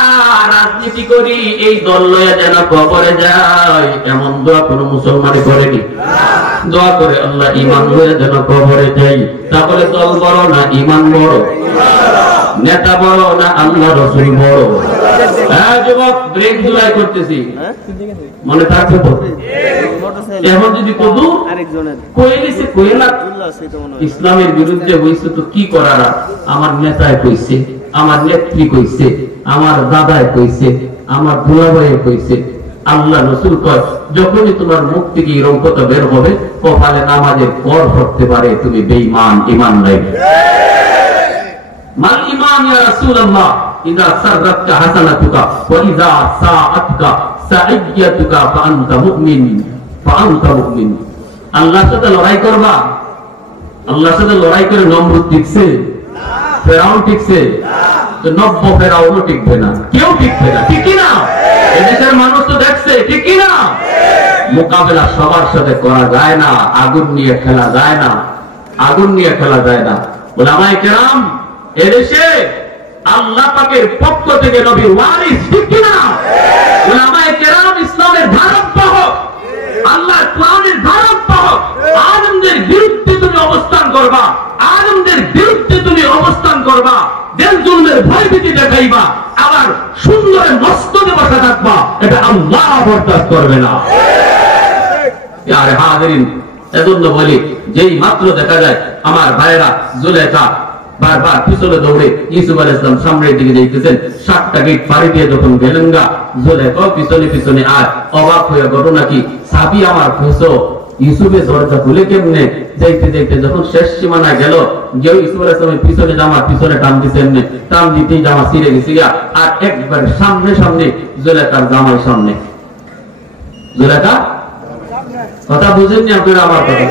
রাজনীতি করি এই দল লয়া যেন কবরে যায়, এমন দোয়া কোন মুসলমানে করেনি। দোয়া করে আল্লাহ ঈমান লয়া যেন কবরে যাই। তাহলে দল বড় না ঈমান বড়? নেতা বড় না আল্লাহ রাসূল বড়? হ্যাঁ যুবক, ব্রেক জুলাই করতেছি, মনে থাকবে তো? এখন যদি কদু কইলিছে কইলা ইসলামের বিরুদ্ধে হইছে তো কি করার? আমার নেতায় কইছে, আমার নেত্রী কইছে, আমার দাদায় কইছে, আমার দুলাভাই কইছে। আল্লাহ রাসূল কয় যখনই তোমার মুখ থেকে এরকম কথা বের হবে, কপালে নামাজের পর পড়তে পারে তুমি বেঈমান, ঈমান নাই। মাল ঈমান ইয়া রাসূলুল্লাহ? ইযা সাররাতকা হাসানাতুকা ওয়া ইযা সাআতকা সাইয়্যাতুকা ফাআনতা মুমিন, ফাআনতা মুমিন। আল্লাহর সাথে লড়াই করবা। আল্লাহর সাথে লড়াই করে নমরুদ টিকছে, ফেরাউন টিকছে, তো নব্য ফেরাউনও টিকবে না, কেউ টিকবে না। ঠিক কিনা? এদেশের মানুষ তো দেখছে। ঠিক কিনা? মোকাবেলা সবার সাথে করা যায় না, আগুন নিয়ে খেলা যায় না, আগুন নিয়ে খেলা যায় না। উলামায়ে কেরাম এদেশে আল্লাহ পাকের পক্ষ থেকে নবীর ওয়ারিস। ঠিক কিনা? উলামায়ে কেরাম ইসলামের ধারক বাহক, আল্লাহর কোরআনের ধারক বাহক। আলেমদের বিরুদ্ধে তুমি অবস্থান করবা, আলেমদের বিরুদ্ধে তুমি অবস্থান করবা, দেশ জুলমের ভয়ভীতি দেখাইবা, আবার সুন্দর মস্তকে বসে থাকবা, এটা আল্লাহ বরদাস্ত করবে না। আরে হাজিরিন, এজন্য বলি যেই মাত্র দেখা যায় আমার ভাইয়েরা জুলেখা বারবার পিছনে দৌড়ে ইউসুফ আলাইহিস সালাম সামনের দিকে যাইতেছেন, 7টা গেট পাড়ি দিয়ে যখন গেলেন গা, জুলেখা পিছনে আর অবাক হয়ে ঘটনা কি, সাবি আমার খুঁজো ইউসুফের দরজা খুলে কেমনে? যাইতে যাইতে যখন শেষ সীমানা গেল, যে ইউসুফ আলাইহিস সালামের পিছনে জামা পিছনে টান দিচ্ছেন, টান দিতেই জামা ছিঁড়ে গেছে গা, আর একবার সামনে জুলেখার জামার সামনে। জুলেখা কথা বুঝেননি আপনারা আমার কথা?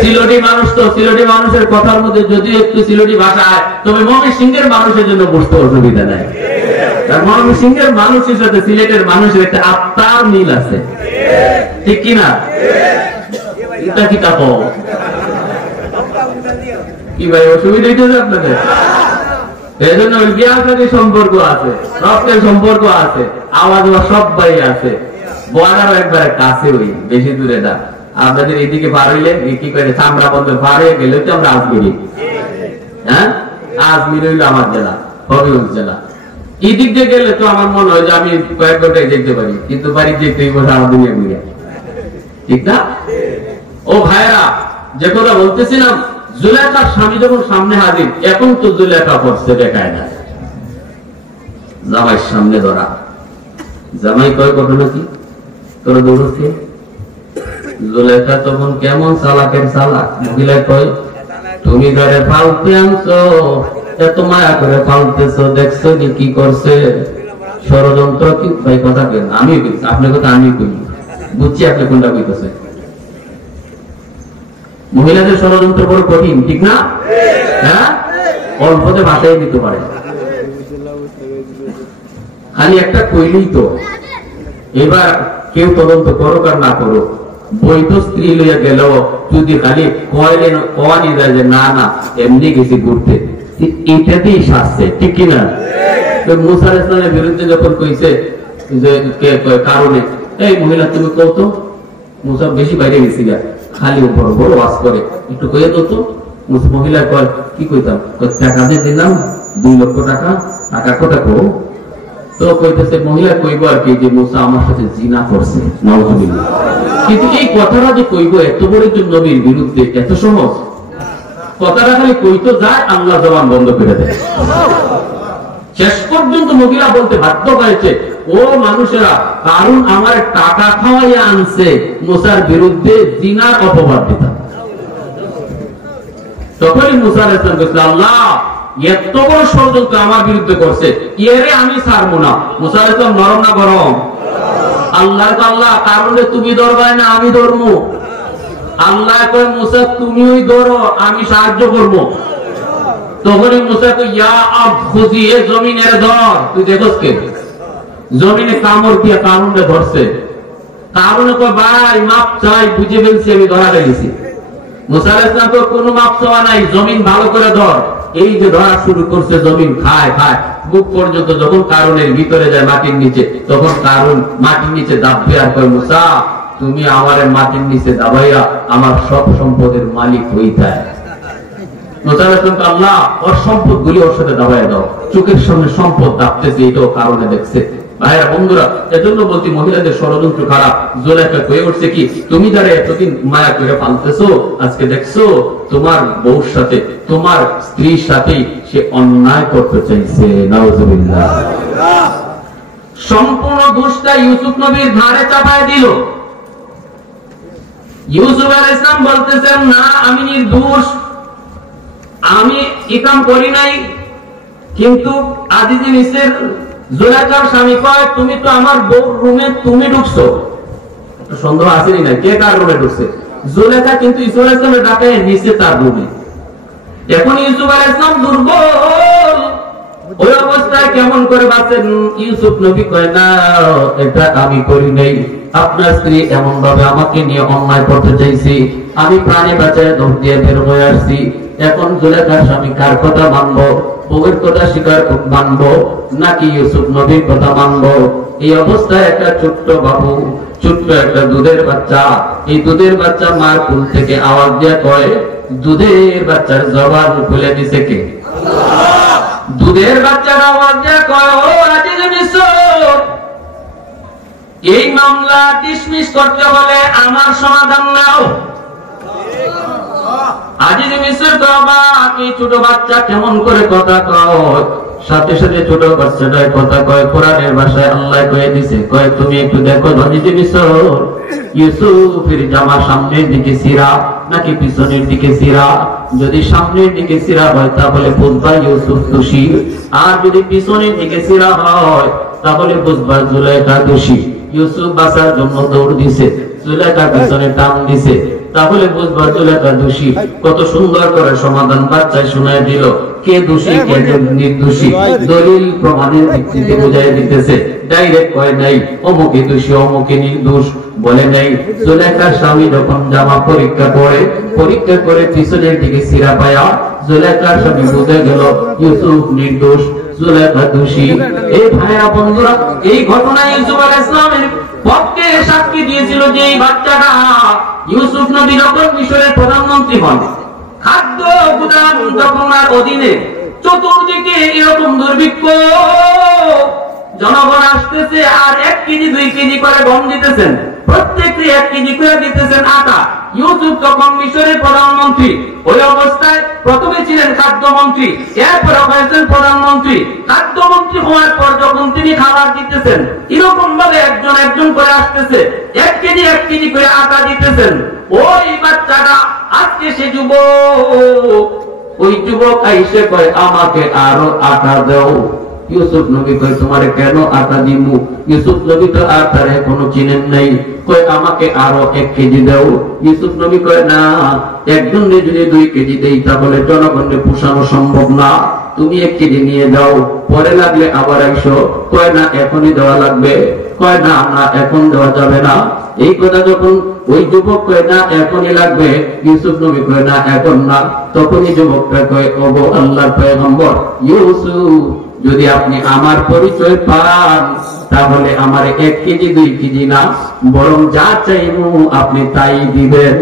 সিলেটি মানুষ তো, সিলেটি মানুষের কথার মধ্যে যদি একটু সিলেটি ভাষা হয়, তবে ময়মনসিংহের মানুষের জন্য বুঝতে অসুবিধা নাই। ময়মনসিংহের মানুষের সাথে সিলেটের মানুষের একটা আত্মার মিল আছে। ঠিক কিনা? এটা কি তা কি ভাই অসুবিধা হইতেছে আপনাদের? এই জন্য বিয়ার সম্পর্ক আছে, রক্তের সম্পর্ক আছে, আওয়াজ সবাই আছে, বর্ডারও একবারে কাছে, ওই বেশি দূরে না। আপনাদের এইদিকে পার হইলে কি করে চামড়া বন্ধ পার হয়ে গেলে তো আমরা আজমিরি, হ্যাঁ আজমির হইলো আমার জেলা, হবিগঞ্জ জেলা। এই দিক দিয়ে গেলে তো আমার মনে হয় যে আমি কয়েক ঘন্টায় দেখতে পারি, কিন্তু বাড়ির দেখতে আমার দুনিয়া ঘুরে। ঠিক না? ও ভাইরা, যে কথা বলতেছিলাম, জুলেখার স্বামী যখন সামনে হাজির, এখন তো জুলেখা পড়ছে দেখায় না, জামাইয়ের সামনে ধরা। জামাই কয় ঘটনা কি তোরা দৌড়ছে? জুলেখা তখন কেমন চালাকের চালাক, মহিলা কয় তুমি ঘরে পালতে আনছো, এত মায়া করে পালতেছো, দেখছো কি করছে ষড়যন্ত্র। কি ভাই কথা কেন? আমি আপনার কথা আমি করি, বুঝছি আপনি কোনটা কইতেছে। মহিলাদের ষড়যন্ত্র বড় কঠিন, ঠিক না? হ্যাঁ, অল্পতে ভাষাই দিতে পারে, খালি একটা কইলেই তো। এবার কেউ তদন্ত করুক আর না করুক, বৈধ স্ত্রী লইয়া গেল যদি খালি কয়লেন কওয়ানি যায় যে না না এমনি গেছি ঘুরতে, এটাতেই শাস্তি, ঠিক কিনা? মুসা আলাইহিস সালামের বিরুদ্ধে যখন কইছে যে কারণে এই মহিলা তুমি কও তো, মুসা বেশি বাইরে গেছি গা, খালি উপর বড় ওয়াজ করে, একটু কইয়া দাও তো। মহিলা কয় কি কইতাম, টাকা দিয়ে দিলাম 2 লক্ষ টাকা, টাকা কোথা কো? তো কইতেছে মহিলা কইব আর কি যে মুসা আমার সাথে জিনা করছে, নাউজুবিল্লাহ। কিন্তু এই কথাটা যে কইব এত বড় একজন নবীর বিরুদ্ধে এত সহজ কথাটা খালি কইতো যায়, আল্লাহ জবান বন্ধ করে দেয়। শেষ পর্যন্ত মহিলা বলতে বাধ্য হয়েছে, ও মানুষেরা, কারণ আমার টাকা খাওয়াইয়া আনছে মুসার বিরুদ্ধে জিনার অপবাদ দিতাম। তখনই মুসা আলাইহিস সালাম কইলেন, আল্লাহ এত বড় ষড়যন্ত্র আমার বিরুদ্ধে করছে, এরে আমি ছাড়বো না। মুসা আলাইহিস সালাম নরম না গরম? আল্লাহ আল্লাহ কারণে তুমি ধরবে না আমি ধরবো। আল্লাহ কয় মুসা তুমি ওই ধরো, আমি সাহায্য করবো। তখনই মুসা কই ইয়া আব খুজি, এ জমিনের ধর। তুই দেখোস কে জমিনে কামড় দিয়ে কারণে ধরছে। কারণে কয় ভাই মাপ চাই, বুঝে ফেলছি আমি ধরা গেছি। মুসা আলাইহিস সালাম তো কোনো মাপ চাওয়া নাই, জমিন ভালো করে ধর। এই যে ধরা শুরু করছে, জমিন খায় খায় বুক পর্যন্ত, যখন কারণের ভিতরে যায় মাটির নিচে, তখন কারণ মাটির নিচে দাববে আর কয় মুসা তুমি আমারে মাটির নিচে দাবাইয়া আমার সব সম্পদের মালিক হইতায়। মুসা আলাইহিস সালাম আল্লাহ ওর সম্পদ গুলি ওর সাথে দাবাইয়া দাও। চোখের সামনে সম্পদ দাবতেছে, এটাও কারণে দেখছে। ভাইরা বন্ধুরা, এজন্য বলছি মহিলাদের ষড়যন্ত্র খারাপ। জুলাইখা কয়ে উঠছে কি, তুমি যারা এতদিন মায়া করে পালতেছো, আজকে দেখছো তোমার বউর সাথে, তোমার স্ত্রীর সাথে সে অন্যায় করতে চাইছে। নাউজুবিল্লাহ। সম্পূর্ণ দোষটা ইউসুফ নবীর ঘাড়ে চাপায় দিল। ইউসুফ আলাইহিস সালাম বলতেছেন না আমি নির্দোষ, আমি ইকাম করি নাই। কিন্তু আজিজে মিসর জুলাইখার স্বামী কয় তুমি তো আমার বউর রুমে তুমি ঢুকছো। সন্দেহ আসেনি না কে কার রুমে ঢুকছে? জুলাইখা কিন্তু ইউসুফ আলাইহিস সালামের ডাকে নিচে তার রুমে। এখন ইউসুফ আলাইহিস সালাম দুর্বল, ওই অবস্থায় কেমন করে বাঁচেন? ইউসুফ নবী কয় না এটা আমি করি নাই, আপনার স্ত্রী এমন ভাবে আমাকে নিয়ে অন্যায় করতে চাইছি, আমি প্রাণে বাঁচায় দৌড় দিয়ে বের হয়ে আসছি। এখন জুলাইখার স্বামী কার কথা মানবো? বউয়ের কথা স্বীকার মানবো নাকি ইউসুফ নবীর কথা মানবো? এই অবস্থায় একটা ছোট্ট বাবু, ছোট্ট একটা দুধের বাচ্চা, এই দুধের বাচ্চা মার কুল থেকে আওয়াজ দিয়ে কয়, দুধের বাচ্চার জবান খুলে দিছে কে? দুধের বাচ্চার আওয়াজ দিয়ে কয়, ও আজিজে মিসর, এই মামলা ডিসমিস করতে হলে আমার সমাধান নাও। আজিজে মিসর বাবা কি ছোট বাচ্চা কেমন করে কথা কয়? সাথে সাথে ছোট বাচ্চাটাই কথা কয় কোরআনের ভাষায়। আল্লাহ কয়ে দিছে, কয় তুমি একটু দেখো আজিজে মিসর, ইউসুফের জামা সামনের দিকে ছিঁড়া নাকি পিছনের দিকে ছিঁড়া? যদি সামনের দিকে ছিঁড়া হয় তাহলে বুঝবা ইউসুফ দোষী, আর যদি পিছনের দিকে ছিঁড়া হয় তাহলে বুঝবা জুলাইখা দোষী। ইউসুফ বাঁচার জন্য দৌড় দিছে, জুলাইখা পিছনে টান দিছে, তাহলে বুঝবা জুলাইখা দোষী। কত সুন্দর করে সমাধান বাচ্চায় শোনায় দিল, কে দোষী কে নির্দোষী দলিল প্রমাণের ভিত্তিতে বুঝাই দিতেছে। ডাইরেক্ট কয় নাই অমুকে দোষী অমুকে নির্দোষ বলে নাই। জুলাইখার স্বামী যখন জামা পরীক্ষা করে পিছনের দিকে ছিঁড়া পায়া, জুলাইখার স্বামী বুঝে গেল ইউসুফ নির্দোষ, জুলাইখা দোষী। এই ভাইরা বন্ধুরা, এই ঘটনায় ইউসুফ আলাইহিস সালামের পক্ষে সাক্ষী দিয়েছিল যে এই বাচ্চাটা ইউসুফ নবী যখন মিশরের প্রধানমন্ত্রী হন, খাদ্য গুদাম যখন আর অধীনে, চতুর্দিকে এরকম দুর্ভিক্ষ, জনগণ আসতেছে আর 1 কেজি 2 কেজি করে গম দিতেছেন, প্রত্যেকটি 1 কেজি করে দিতেছেন আটা। ইউসুফ তখন মিশরের প্রধানমন্ত্রী, ওই অবস্থায় প্রথমে ছিলেন খাদ্যমন্ত্রী, এরপরে হয়েছেন প্রধানমন্ত্রী। খাদ্যমন্ত্রী হওয়ার পর যখন তিনি খাবার দিতেছেন, এরকম ভাবে একজন করে আসতেছে, 1 কেজি করে আটা দিতেছেন। ওই বাচ্চাটা আজকে সে যুবক, ওই যুবক আইসে কয় আমাকে আরো আটা দাও। ইউসুফ নবী কয় তোমারে কেন আটা দিমু? ইউসুফ নবী তো আটার এখনো চিনেন নাই, কয় আমাকে আরো 1 কেজি দাও। ইউসুফ নবী কয় না, একজনে যদি 2 কেজি দেই তাহলে জনগণকে পোষানো সম্ভব না, তুমি 1 কেজি নিয়ে যাও, পরে লাগলে আবার আইসো। কয় না এখনই দেওয়া লাগবে। কয় না না এখন দেওয়া যাবে না, এই কথা যখন ওই যুবক কয় না এখনই লাগবে, ইউসুফ নবী কয় না এখন না, তখনই যুবকটা কয় ওগো আল্লাহর পয়গম্বর ইউসুফ, যদি আপনি আমার পরিচয় পান তাহলে আমার 1 কেজি 2 কেজি না, বরং যা চাইবো আপনি তাই দিবেন।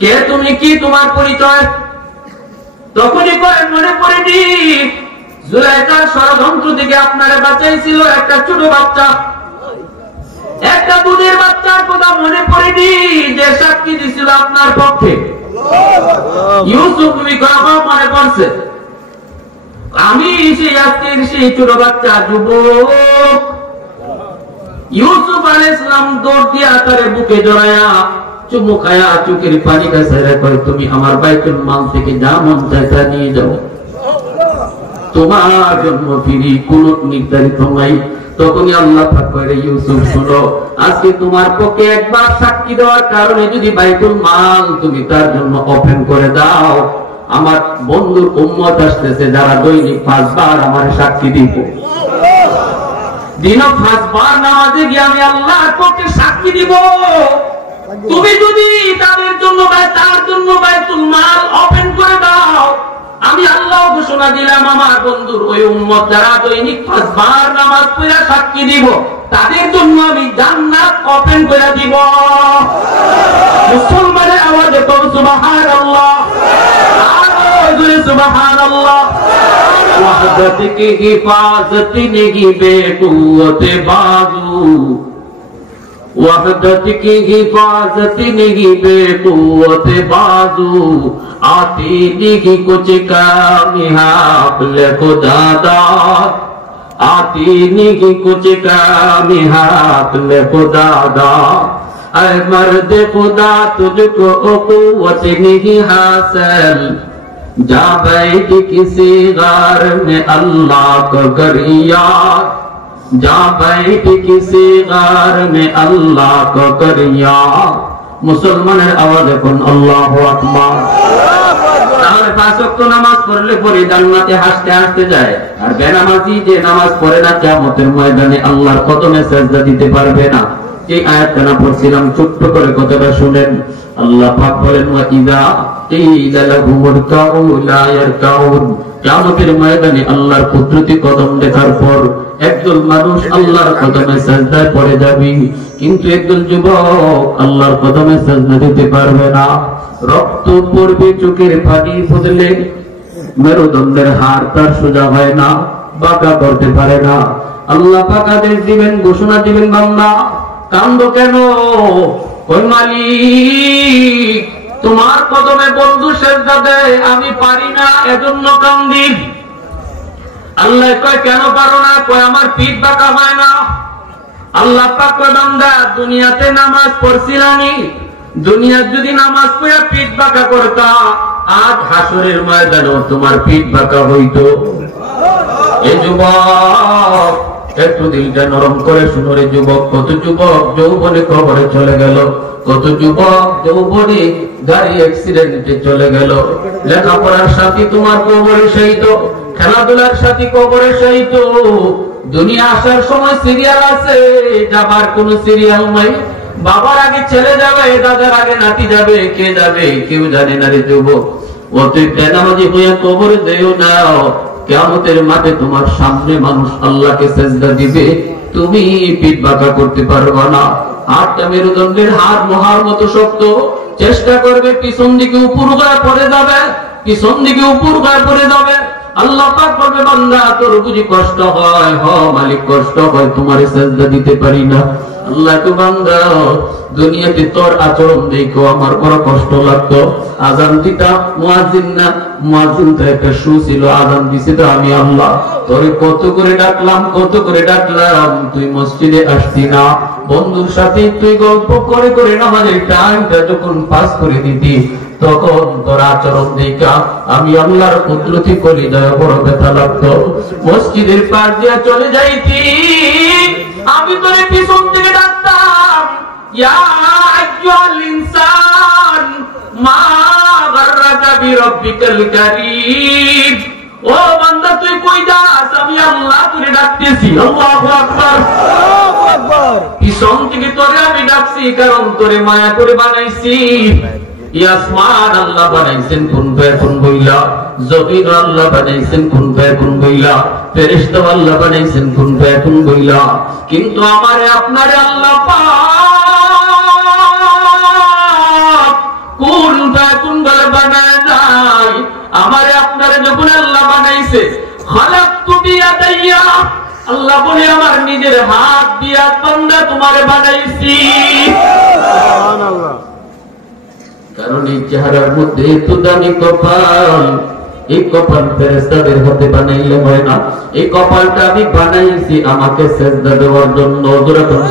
কে তুমি, কি তোমার পরিচয়? তখনই কয় মনে পড়েনি জুলাইখার ষড়যন্ত্র থেকে আপনারে বাঁচাইছিল একটা ছোট বাচ্চা, একটা দুধের বাচ্চার কথা মনে পড়েনি যে সাক্ষী দিছিল আপনার পক্ষে। ইউসুফ নবী কথা মনে পড়ছে, আমি সেই আজকের সেই ছোট বাচ্চা যুবক। ইউসুফ আলাইহিস সালাম দৌড় দিয়া তারে বুকে জড়ায়া চুমু খায়া চোখের পানি কাছে কয় তুমি আমার বাইতুল মাল থেকে যা মন চায় তা নিয়ে যাও, তোমার জন্য ফিরি কোন নির্ধারিত নাই। তখনই আল্লাহ পাক কয় ইউসুফ শুনো, আজকে তোমার পক্ষে একবার সাক্ষী দেওয়ার কারণে যদি বাইতুল মাল তুমি তার জন্য ওপেন করে দাও, আমার বন্ধুর উম্মত আসতেছে যারা দৈনিক 5 বার আমার সাক্ষী দিব, দিনও 5 বার নামাজে গিয়ে আমি আল্লাহর পক্ষে সাক্ষী দিব। তুমি যদি তাদের জন্য তার জন্য বাইতুল মাল ওপেন করে দাও, আমি আল্লাহ ঘোষণা দিলাম আমার বন্ধুর ওই উম্মত যারা দৈনিক 5 বার নামাজ পড়ে সাক্ষী দিব, তাদের জন্য আমি জান্নাত ওপেন করে দিব। মুসলমানের আওয়াজে বল সুবহানাল্লাহ, আরে সুবহানাল্লাহ। ওয়াহদত কি হিফাজত নেহি বেকুওতে বাজু, वहदत की हिफाजत नहीं बेकुवत बाजू, आती नहीं कुछ कामयाबले खुदा दाद, आती नहीं कुछ कामयाबले खुदा दाद। ऐ मर्द खुदा तुझको कुव्वत नहीं हासिल, जा बैठ किसी गार में अल्लाह को कर याद, जा बैठ किसी गार में अल्लाह को कर याद। मुसलमाনের আওয়াজে কোন আল্লাহু আকবার। তাহলে 5 ওয়াক্ত নামাজ পড়লে পরে জান্নাতে হাসতে হাসতে যায়, আর বেনামাজি যে নামাজ পড়ে না কিয়ামতের ময়দানে আল্লাহর কদমে সিজদা দিতে পারবে না। এই আয়াতটা না পড়ছিলাম, ছোট্ট করে কথাটা শুনেন। আল্লাহ পাক বলেন ওয়া ইযা কিলা লাহুমুর কাউ লা ইয়ারকাউন, কিয়ামতের ময়দানে আল্লাহর কুদরতি কদম দেখার পর একদল মানুষ আল্লাহর কদমে সিজদায় পড়ে যাবে, কিন্তু একদল যুবক আল্লাহর কদমে সিজদা দিতে পারবে না। রক্ত পড়বে চোখের পানি বদলে, মেরুদণ্ডের হাড় তার সোজা হয় না, বাঁকা করতে পারে না। আল্লাহ পাক আদেশ দিবেন, ঘোষণা দিবেন বান্দা কান্দো কেন? ওই মালিক তোমার কদমে বন্ধু সিজদা দেয়, আমি পারি না এজন্য কান্দি। আল্লাহ কয় কেন পারো না? কয় আমার পিঠ বাঁকা হয় না। আল্লাহ পাক কয় বান্দা দুনিয়াতে নামাজ পড়ছিলানি, দুনিয়ার যদি নামাজ পড়ে পিঠ বাঁকা করতা, আজ হাসরের ময়দানেও তোমার পিঠ বাঁকা হইতো। এই যুবক একটু দিলটা নরম করে শুনো রে যুবক, কত যুবক যৌবনে কবরে চলে গেল, কত যুবক যৌবনে গাড়ি অ্যাক্সিডেন্টে চলে গেল। লেখাপড়ার সাথী তোমার কবরে শহীদ, খেলাধুলার সাথী কবরে শহীদ। দুনিয়া আসার সময় সিরিয়াল আছে, যাবার কোন সিরিয়াল নাই। বাবার আগে ছেলে যাবে, দাদার আগে নাতি যাবে, কে যাবে কেউ জানে না রে যুবক। অতএব বেনামাজি হয়ে কবরে দেও না, কিয়ামতের মাঠে তোমার সামনে মানুষ আল্লাহকে সিজদা দিবে, তুমি পিঠ বাঁকা করতে পারবে না। হাতটা মেরুদণ্ডের হাড় মহার মতো শক্ত, চেষ্টা করবে পিছন দিকে উপর হয়ে পড়ে যাবে, পিছন দিকে উপর হয়ে পড়ে যাবে। আল্লাহ পাক বলবে বান্দা তোর বুঝি কষ্ট হয়? হ মালিক কষ্ট হয়, তোমারে সিজদা দিতে পারি না। আল্লাহ তো বান্দা দুনিয়াতে তোর আচরণ দেখো আমার বড় কষ্ট লাগতো। আযান দিতা মুয়াজ্জিন না, মুয়াজ্জিন তো একটা শু ছিল, আযান দিছে তো আমি আল্লাহ তোরে কত করে ডাকলাম, কত করে ডাকলাম, তুই মসজিদে আসতি না। বন্ধুর সাথে তুই গল্প করে করে নামাজের টাইমটা যখন পাস করে দিতি, তখন তোর আচরণ দেখা আমি আল্লাহর কুদরতি কলিজায় বড় ব্যথা লাগতো। মসজিদের পাশ দিয়ে চলে যাইতি, আমি তোরে পিছন থেকে ডাকতাম, ইয়া আইয়ুহাল ইনসান মা গাররাকা বিরাব্বিকাল কারীম। ও বান্দা তুই কই যাস? আমি আল্লাহ তোরে ডাকতেছি। আল্লাহু আকবার, আল্লাহু আকবার। পিছন থেকে তোরে আমি ডাকছি, কারণ তোরে মায়া করে বানাইছি। আসমান আল্লাহ বানাইছেন কুন ফায়াকুন বইলা, জমিন আল্লাহ বানাইছেন কুন ফায়াকুন বইলা, ফেরেশতা আল্লাহ বানাইছেন কুন ফায়াকুন বইলা। কিন্তু আমারে আপনারে আল্লাহ পাক কুন ফায়াকুন বলে বানায় নাই। আমারে আপনারে যখন আল্লাহ বানাইছে, খালাকতু বিয়াদাইয়া, আল্লাহ বলে আমার নিজের হাত দিয়া বান্দা তোমারে বানাইছি। সুবহানাল্লাহ। কারণ এই চেহারার মধ্যে তো দামি কপাল, এই কপাল ফেরেশতাদের হাতে বানাইলে হয় না। এই কপালটা আমি বানাইছি আমাকে সেজদা দেওয়ার জন্য।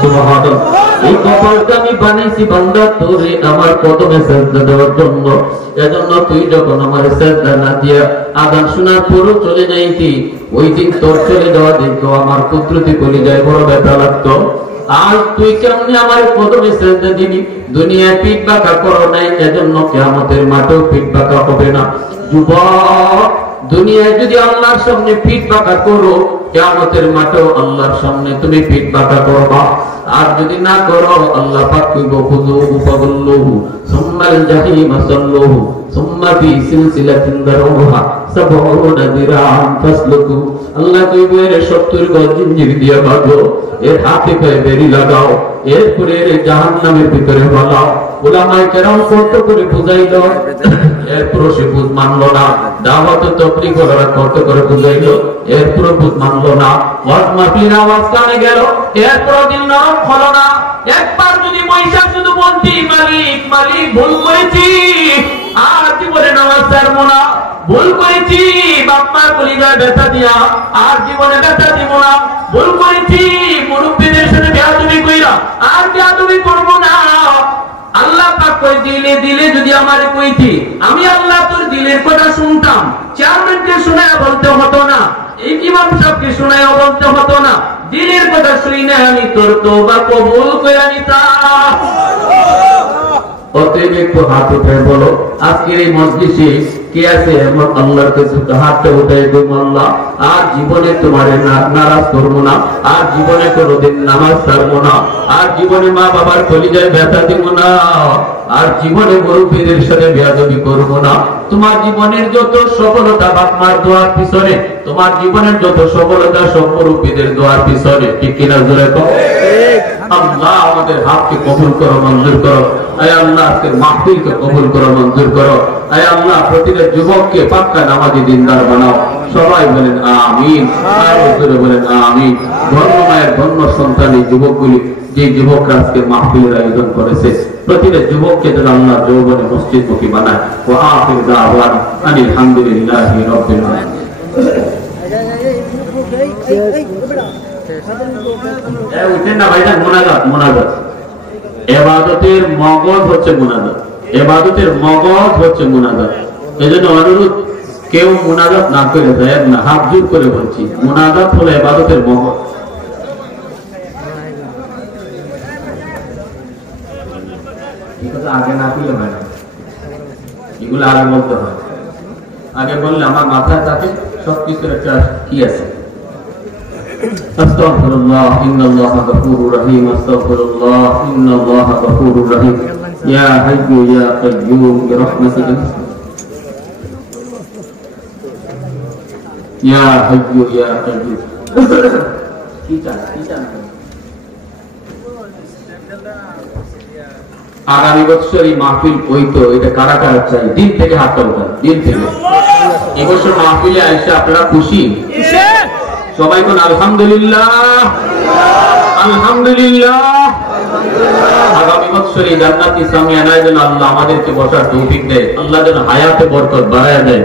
সুবহানাল্লাহ। এই কপালটা আমি বানাইছি বান্দা তোরে আমার কদমে সেজদা দেওয়ার জন্য। এজন্য তুই যখন আমার সেজদা না দিয়া আযান শোনার পরও চলে যাইতি, ওই দিন তোর চলে যাওয়া দেখো আমার কুদরতি কলিজায় বড় ব্যথা লাগতো। আজ তুই কেমনে আমার কদমে সেজদা দিবি? দুনিয়ায় পিঠ বাঁকা করো নাই, এজন্য কিয়ামতের মাঠেও পিঠ বাঁকা হবে না। যুবক, দুনিয়ায় যদি আল্লাহর সামনে পিঠ বাঁকা করো, কিয়ামতের মাঠেও আল্লাহর সামনে তুমি পিঠ বাঁকা করবা। আর যদি না করো, আল্লাহ পাক কইব খুযুহু ফাগুল্লুহু সুম্মাল জাহিম সাল্লুহু সুম্মা ফি সিলসিলাতিন দারউহা ৭০ দিরান ফাসলুকু। আল্লাহ কইব এর ৭০ গজ জিঞ্জির দিয়া বাঁধো, এর হাতে পায়ে বেড়ি লাগাও, এরপরে এর জাহান্নামের ভিতরে ফেলাও। উলামায়ে কেরাম কত করে বুঝাইলো, এরপর সে বুঝ মানলো না। দাওয়াত তাবলীগ করার কত করে বুঝাইলো, এরপর বুঝ মানলো না। ওয়াজ মাহফিলের আওয়াজ কানে গেল, এরপর দিল নরম হলো না। একবার যদি মহিষা শুধু বলতি মালিক মালিক ভুল করেছি, আর জীবনে নামাজ ছাড়বো না, ভুল করেছি বাপমার কলিজায় ব্যথা দিয়া আর জীবনে ব্যথা দিব না, ভুল করেছি মুরব্বিদের সাথে বেয়াদবি কইরা আর বেয়াদবি করবো না। আল্লাহ পাক কই দিলে দিলে যদি আমারে কইতি, আমি আল্লাহ তোর দিলের কথা শুনতাম। চেয়ারম্যানকে শোনায় বলতে হতো না, এই ইমাম সাহেবকে শোনায় বলতে হতো না, দিলের কথা শুনে আমি তোর তওবা কবুল কইরা নিতাম। অতএব একটু হাত উঠে বলো, আজকের এই মজলিসে কে আছে এমন আল্লাহর কাছে হাতটা উঠাই দেব, আল্লাহ আর জীবনে তোমারে নারাজ করবো না, আর জীবনে কোনোদিন নামাজ ছাড়বো না, আর জীবনে মা বাবার কলিজায় ব্যথা দিব না, আর জীবনে মুরব্বিদের সাথে বেয়াদবি করবো না। তোমার জীবনের যত সফলতা বাপমার দোয়ার পিছনে, তোমার জীবনের যত সফলতা সব মুরব্বিদের দোয়ার পিছনে। ঠিক কিনা জোরে কও? আল্লাহ আমাদের হাতকে কবুল করো, মঞ্জুর করো। আয় আল্লাহ আজকের মাহফিলকে কবুল করো, মঞ্জুর করো। আয় আল্লাহ প্রতিটা যুবককে পাক্কা নামাজি দিনদার বানাও। সবাই বলেন আমিন, আর জোরে বলেন আমিন। ধন্য মায়ের ধন্য সন্তান এই যুবকগুলি, যে যুবকরা আজকে মাহফিলের আয়োজন করেছে, প্রতিটা যুবককে যেন আল্লাহ যৌবনে মসজিদমুখী বানায়। ওয়া আখির দাওয়ানা আনিল হামদুলিল্লাহি রাব্বিল আলামিন। উঠেন না ভাইজান, মোনাজাত মোনাজাত। ইবাদতের মগজ হচ্ছে মোনাজাত, ইবাদতের মগজ হচ্ছে মোনাজাত। এজন্য অনুরোধ, কেউ মোনাজাত না করে দেয় না, হাত জোর করে বলছি, মোনাজাত হলো ইবাদতের মগজ। আগে না দিলে হয় না, এগুলো আগে বলতে হয়। আগে বললে আমার মাথায় থাকে সবকিছুর একটা কি আছে। আস্তাগফিরুল্লাহ, ইন্নাল্লাহা গফুরুর রহিম, আস্তাগফিরুল্লাহ, ইন্নাল্লাহা গফুরুর রহিম। ইয়া হাইয়্যু ইয়া কাইয়্যুম বিরহমাতিকা, ইয়া হাইয়্যু ইয়া কাইয়্যুম। কি চান? আগামী বছর এই মাহফিল হইতো, এটা কারা কারা চাই? দিন থেকে হাতটা উঠান, দিন থেকে। এবছর মাহফিলে আইসা আপনারা খুশি? সবাই কোন আলহামদুলিল্লাহ, আলহামদুলিল্লাহ। আগামী বছর এই জান্নাতি সামিয়ানায় যেন আল্লাহ আমাদেরকে বসার তৌফিক দেয়, আল্লাহ যেন হায়াতে বরকত বাড়ায় দেয়।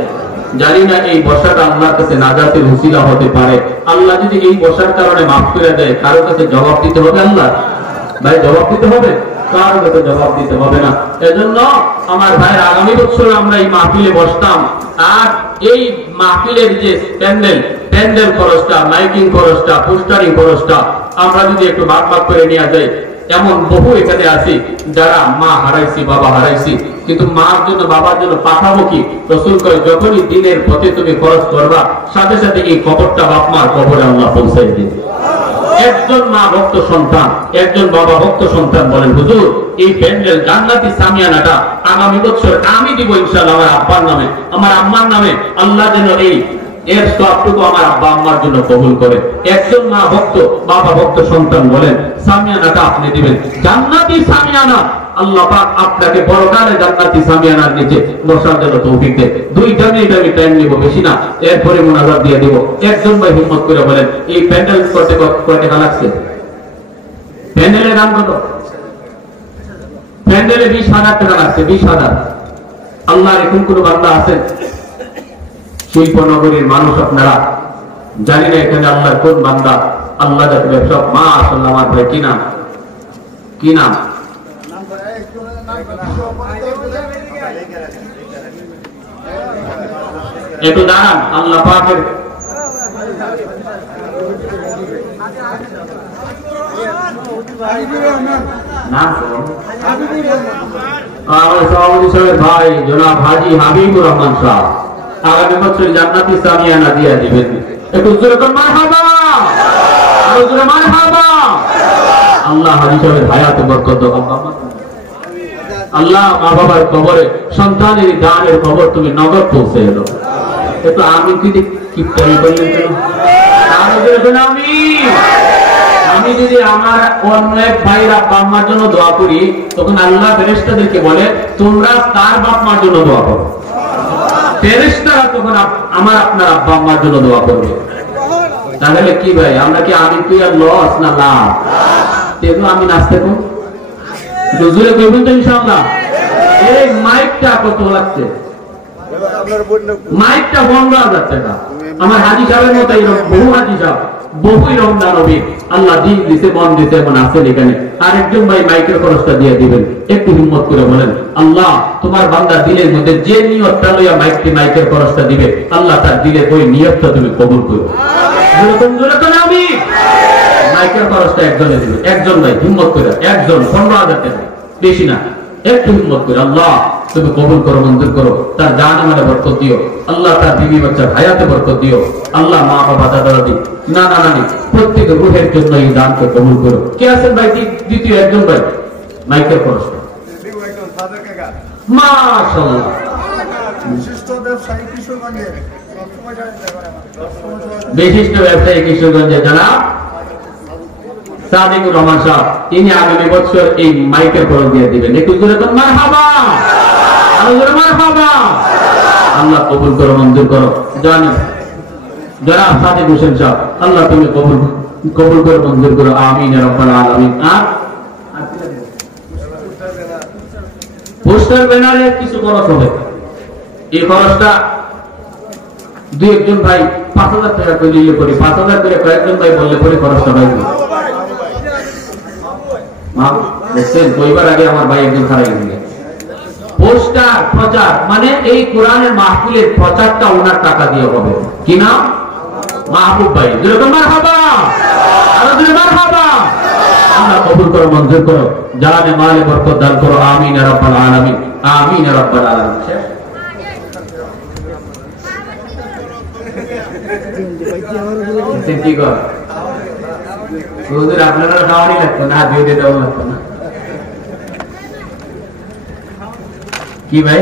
জানি না এই বসাটা আল্লাহর কাছে নাজাতের উসিলা হতে পারে। আল্লাহ যদি এই বসার কারণে মাফ করে দেয়, কারো কাছে জবাব দিতে হবে? আল্লাহ ভাই জবাব দিতে হবে? কারো কাছে জবাব দিতে হবে না। এজন্য আমার ভাইয়ের আগামী বছর আমরা এই মাহফিলে বসতাম, আর এই মাহফিলের যে প্যান্ডেল খরচটা, মাইকিং খরচটা, পোস্টারিং খরচটা আমরা যদি একটু ভাগ ভাগ করে নিয়ে যাই। এমন বহু এখানে আছে যারা মা হারাইছি, বাবা হারাইছি, কিন্তু মার জন্য বাবার জন্য পাঠাবো কি? রাসূল কয় যখনই দিনের পথে তুমি খরচ করবা, সাথে সাথে এই কবরটা বাপ মার কবরে আল্লাহ পৌঁছাই দিবে। একজন মা ভক্ত সন্তান, একজন বাবা ভক্ত সন্তান বলেন, হুজুর এই প্যান্ডেল জান্নাতি সামিয়ানাটা আগামী বছর আমি দিব ইনশাআল্লাহ আমার আব্বার নামে, আমার আম্মার নামে। আল্লাহ যেন এর সবটুকু আমার আব্বা আম্মার জন্য কবুল করে। একজন মা ভক্ত বাবা ভক্ত সন্তান বলেন, সামিয়ানাটা আপনি দিবেন জান্নাতি সামিয়ানা। আল্লাহ পাক আপনাকে পরকালে জান্নাতি সামিয়ানার নিচে বসার জন্য তৌফিক দেন। 2 মিনিট আমি টাইম নিব, বেশি না, এরপরে মুনাজাত দিয়ে দিব। একজন ভাই হিম্মত করে বলেন এই প্যান্ডেল করতে কত টাকা লাগছে? প্যান্ডেলের দাম কত? প্যান্ডেলে 20,000 টাকা লাগছে। 20,000। আল্লাহর এখন কোন বান্দা আছেন শিল্পনগরীর মানুষ আপনারা? জানি না এখানে আল্লাহর কোন বান্দা আল্লাহ যাকে ব্যবসা। মাশাআল্লাহ আমার ভাই কি নাম? কি নাম? একটু দাঁড়ান। আল্লাহ পাকের নাম আমাদের সভাপতি সাহেবের ভাই জনাব হাজী হাবিবুর রহমান সাহেব আগামী বছর জান্নাতি সামিয়ানা দিয়ে দিবেন। একটু জোরে করে মারহাবা, আরো জোরে মারহাবা। আল্লাহ হাজী সাহেবের হায়াতে বরকত দাও। আল্লাহ মা বাবার কবরে সন্তানের দানের খবর তুমি নগদ পৌঁছে দাও। একটু আমি কি করলেন কেন? আমি যদি আমার অন্য এক ভাইয়ের আব্বা আম্মার জন্য দোয়া করি, তখন আল্লাহ ফেরেশতাদেরকে বলে তোমরা তার বাপ মার জন্য দোয়া করো। ফেরেশতারা তখন আমার আপনার আব্বা আম্মার জন্য দোয়া করবে। তাহলে কি ভাই, আমরা কি আমি তুই আর লস না লাভ? আমি নাচতে কোন জোরে কইবেন তো ইনশাআল্লাহ। এই মাইকটা কত লাগছে? মাইকটা 15,000 টাকা। আমার হাজী সাহেবের মতো বহু হাজী সাহেব, বহু এরকম দানবী আল্লাহ দিন দিতে, মন দিতে এমন আছেন এখানে। আর একজন ভাই মাইকের খরচটা দিয়ে দিবেন। একটু হিম্মত করে বলেন, আল্লাহ তোমার বান্দা দিলের মধ্যে যে নিয়তটা লইয়া মাইকের খরচটা দিবে, আল্লাহ তার দিলে ওই নিয়তটা তুমি কবুল করো। যেরকম জোরে তো আমি মাইকের খরচটা একজনে দিবে। একজন ভাই হিম্মত করে, একজন 15,000 টাকা, বেশি না। একটু হিম্মত করে আল্লাহ তুমি কবুল করো, মঞ্জুর করো। তার জান আমারে বরকত দিও আল্লাহ, তার বিবি বাচ্চার হায়াতে বরকত দিও আল্লাহ। মা বাবা দাদা দাদি নানা নানি প্রত্যেক রুহের জন্য এই দানকে কবুল করো। কে আছেন ভাই? দ্বিতীয় একজন ভাই মাইকের খরচটা। মাশাআল্লাহ। বিশিষ্ট ব্যবসায়ী কিশোরগঞ্জে জনাব সাদিকুর রহমান সাহেব, তিনি আগামী বছর এই মাইকের খরচ দিয়ে দিবেন। একটু জোরে তো মারহাবা, আরো জোরে মারহাবা। আল্লাহ কবুল করো, মঞ্জুর করো। জানি জনাব সাদিক হোসেন সাহেব, আল্লাহ তুমি কবুল করো, মঞ্জুর করো। আমিন ইয়া রাব্বাল আলামিন। আর পোস্টার ব্যানারে কিছু খরচ হবে। এই খরচটা 2-1 ভাই 5,000 টাকা করে দিলে পরে, 5,000 করে কয়েকজন ভাই বললে পরে খরচটা পাই। দেখছেন কইবার আগে আমার ভাই একজন খারাপ গেছে। পোস্টার প্রচার মানে এই কোরআনের মাহফিলের প্রচারটা ওনার টাকা দিয়ে হবে। কি নাম? মাহবুব ভাই। যেরকম মারহাবা, আরো জোরে মারহাবা। আল্লাহ কবুল করো, মঞ্জুর করো, জানে মালে বরকত দান করো। আমিন ইয়া রাব্বাল আলামিন, আমিন ইয়া রাব্বাল আলামিন। কি কর হুজুর আপনারা খাওয়ারই লাগতো না, দিয়ে দিতেও লাগতো না। কি ভাই?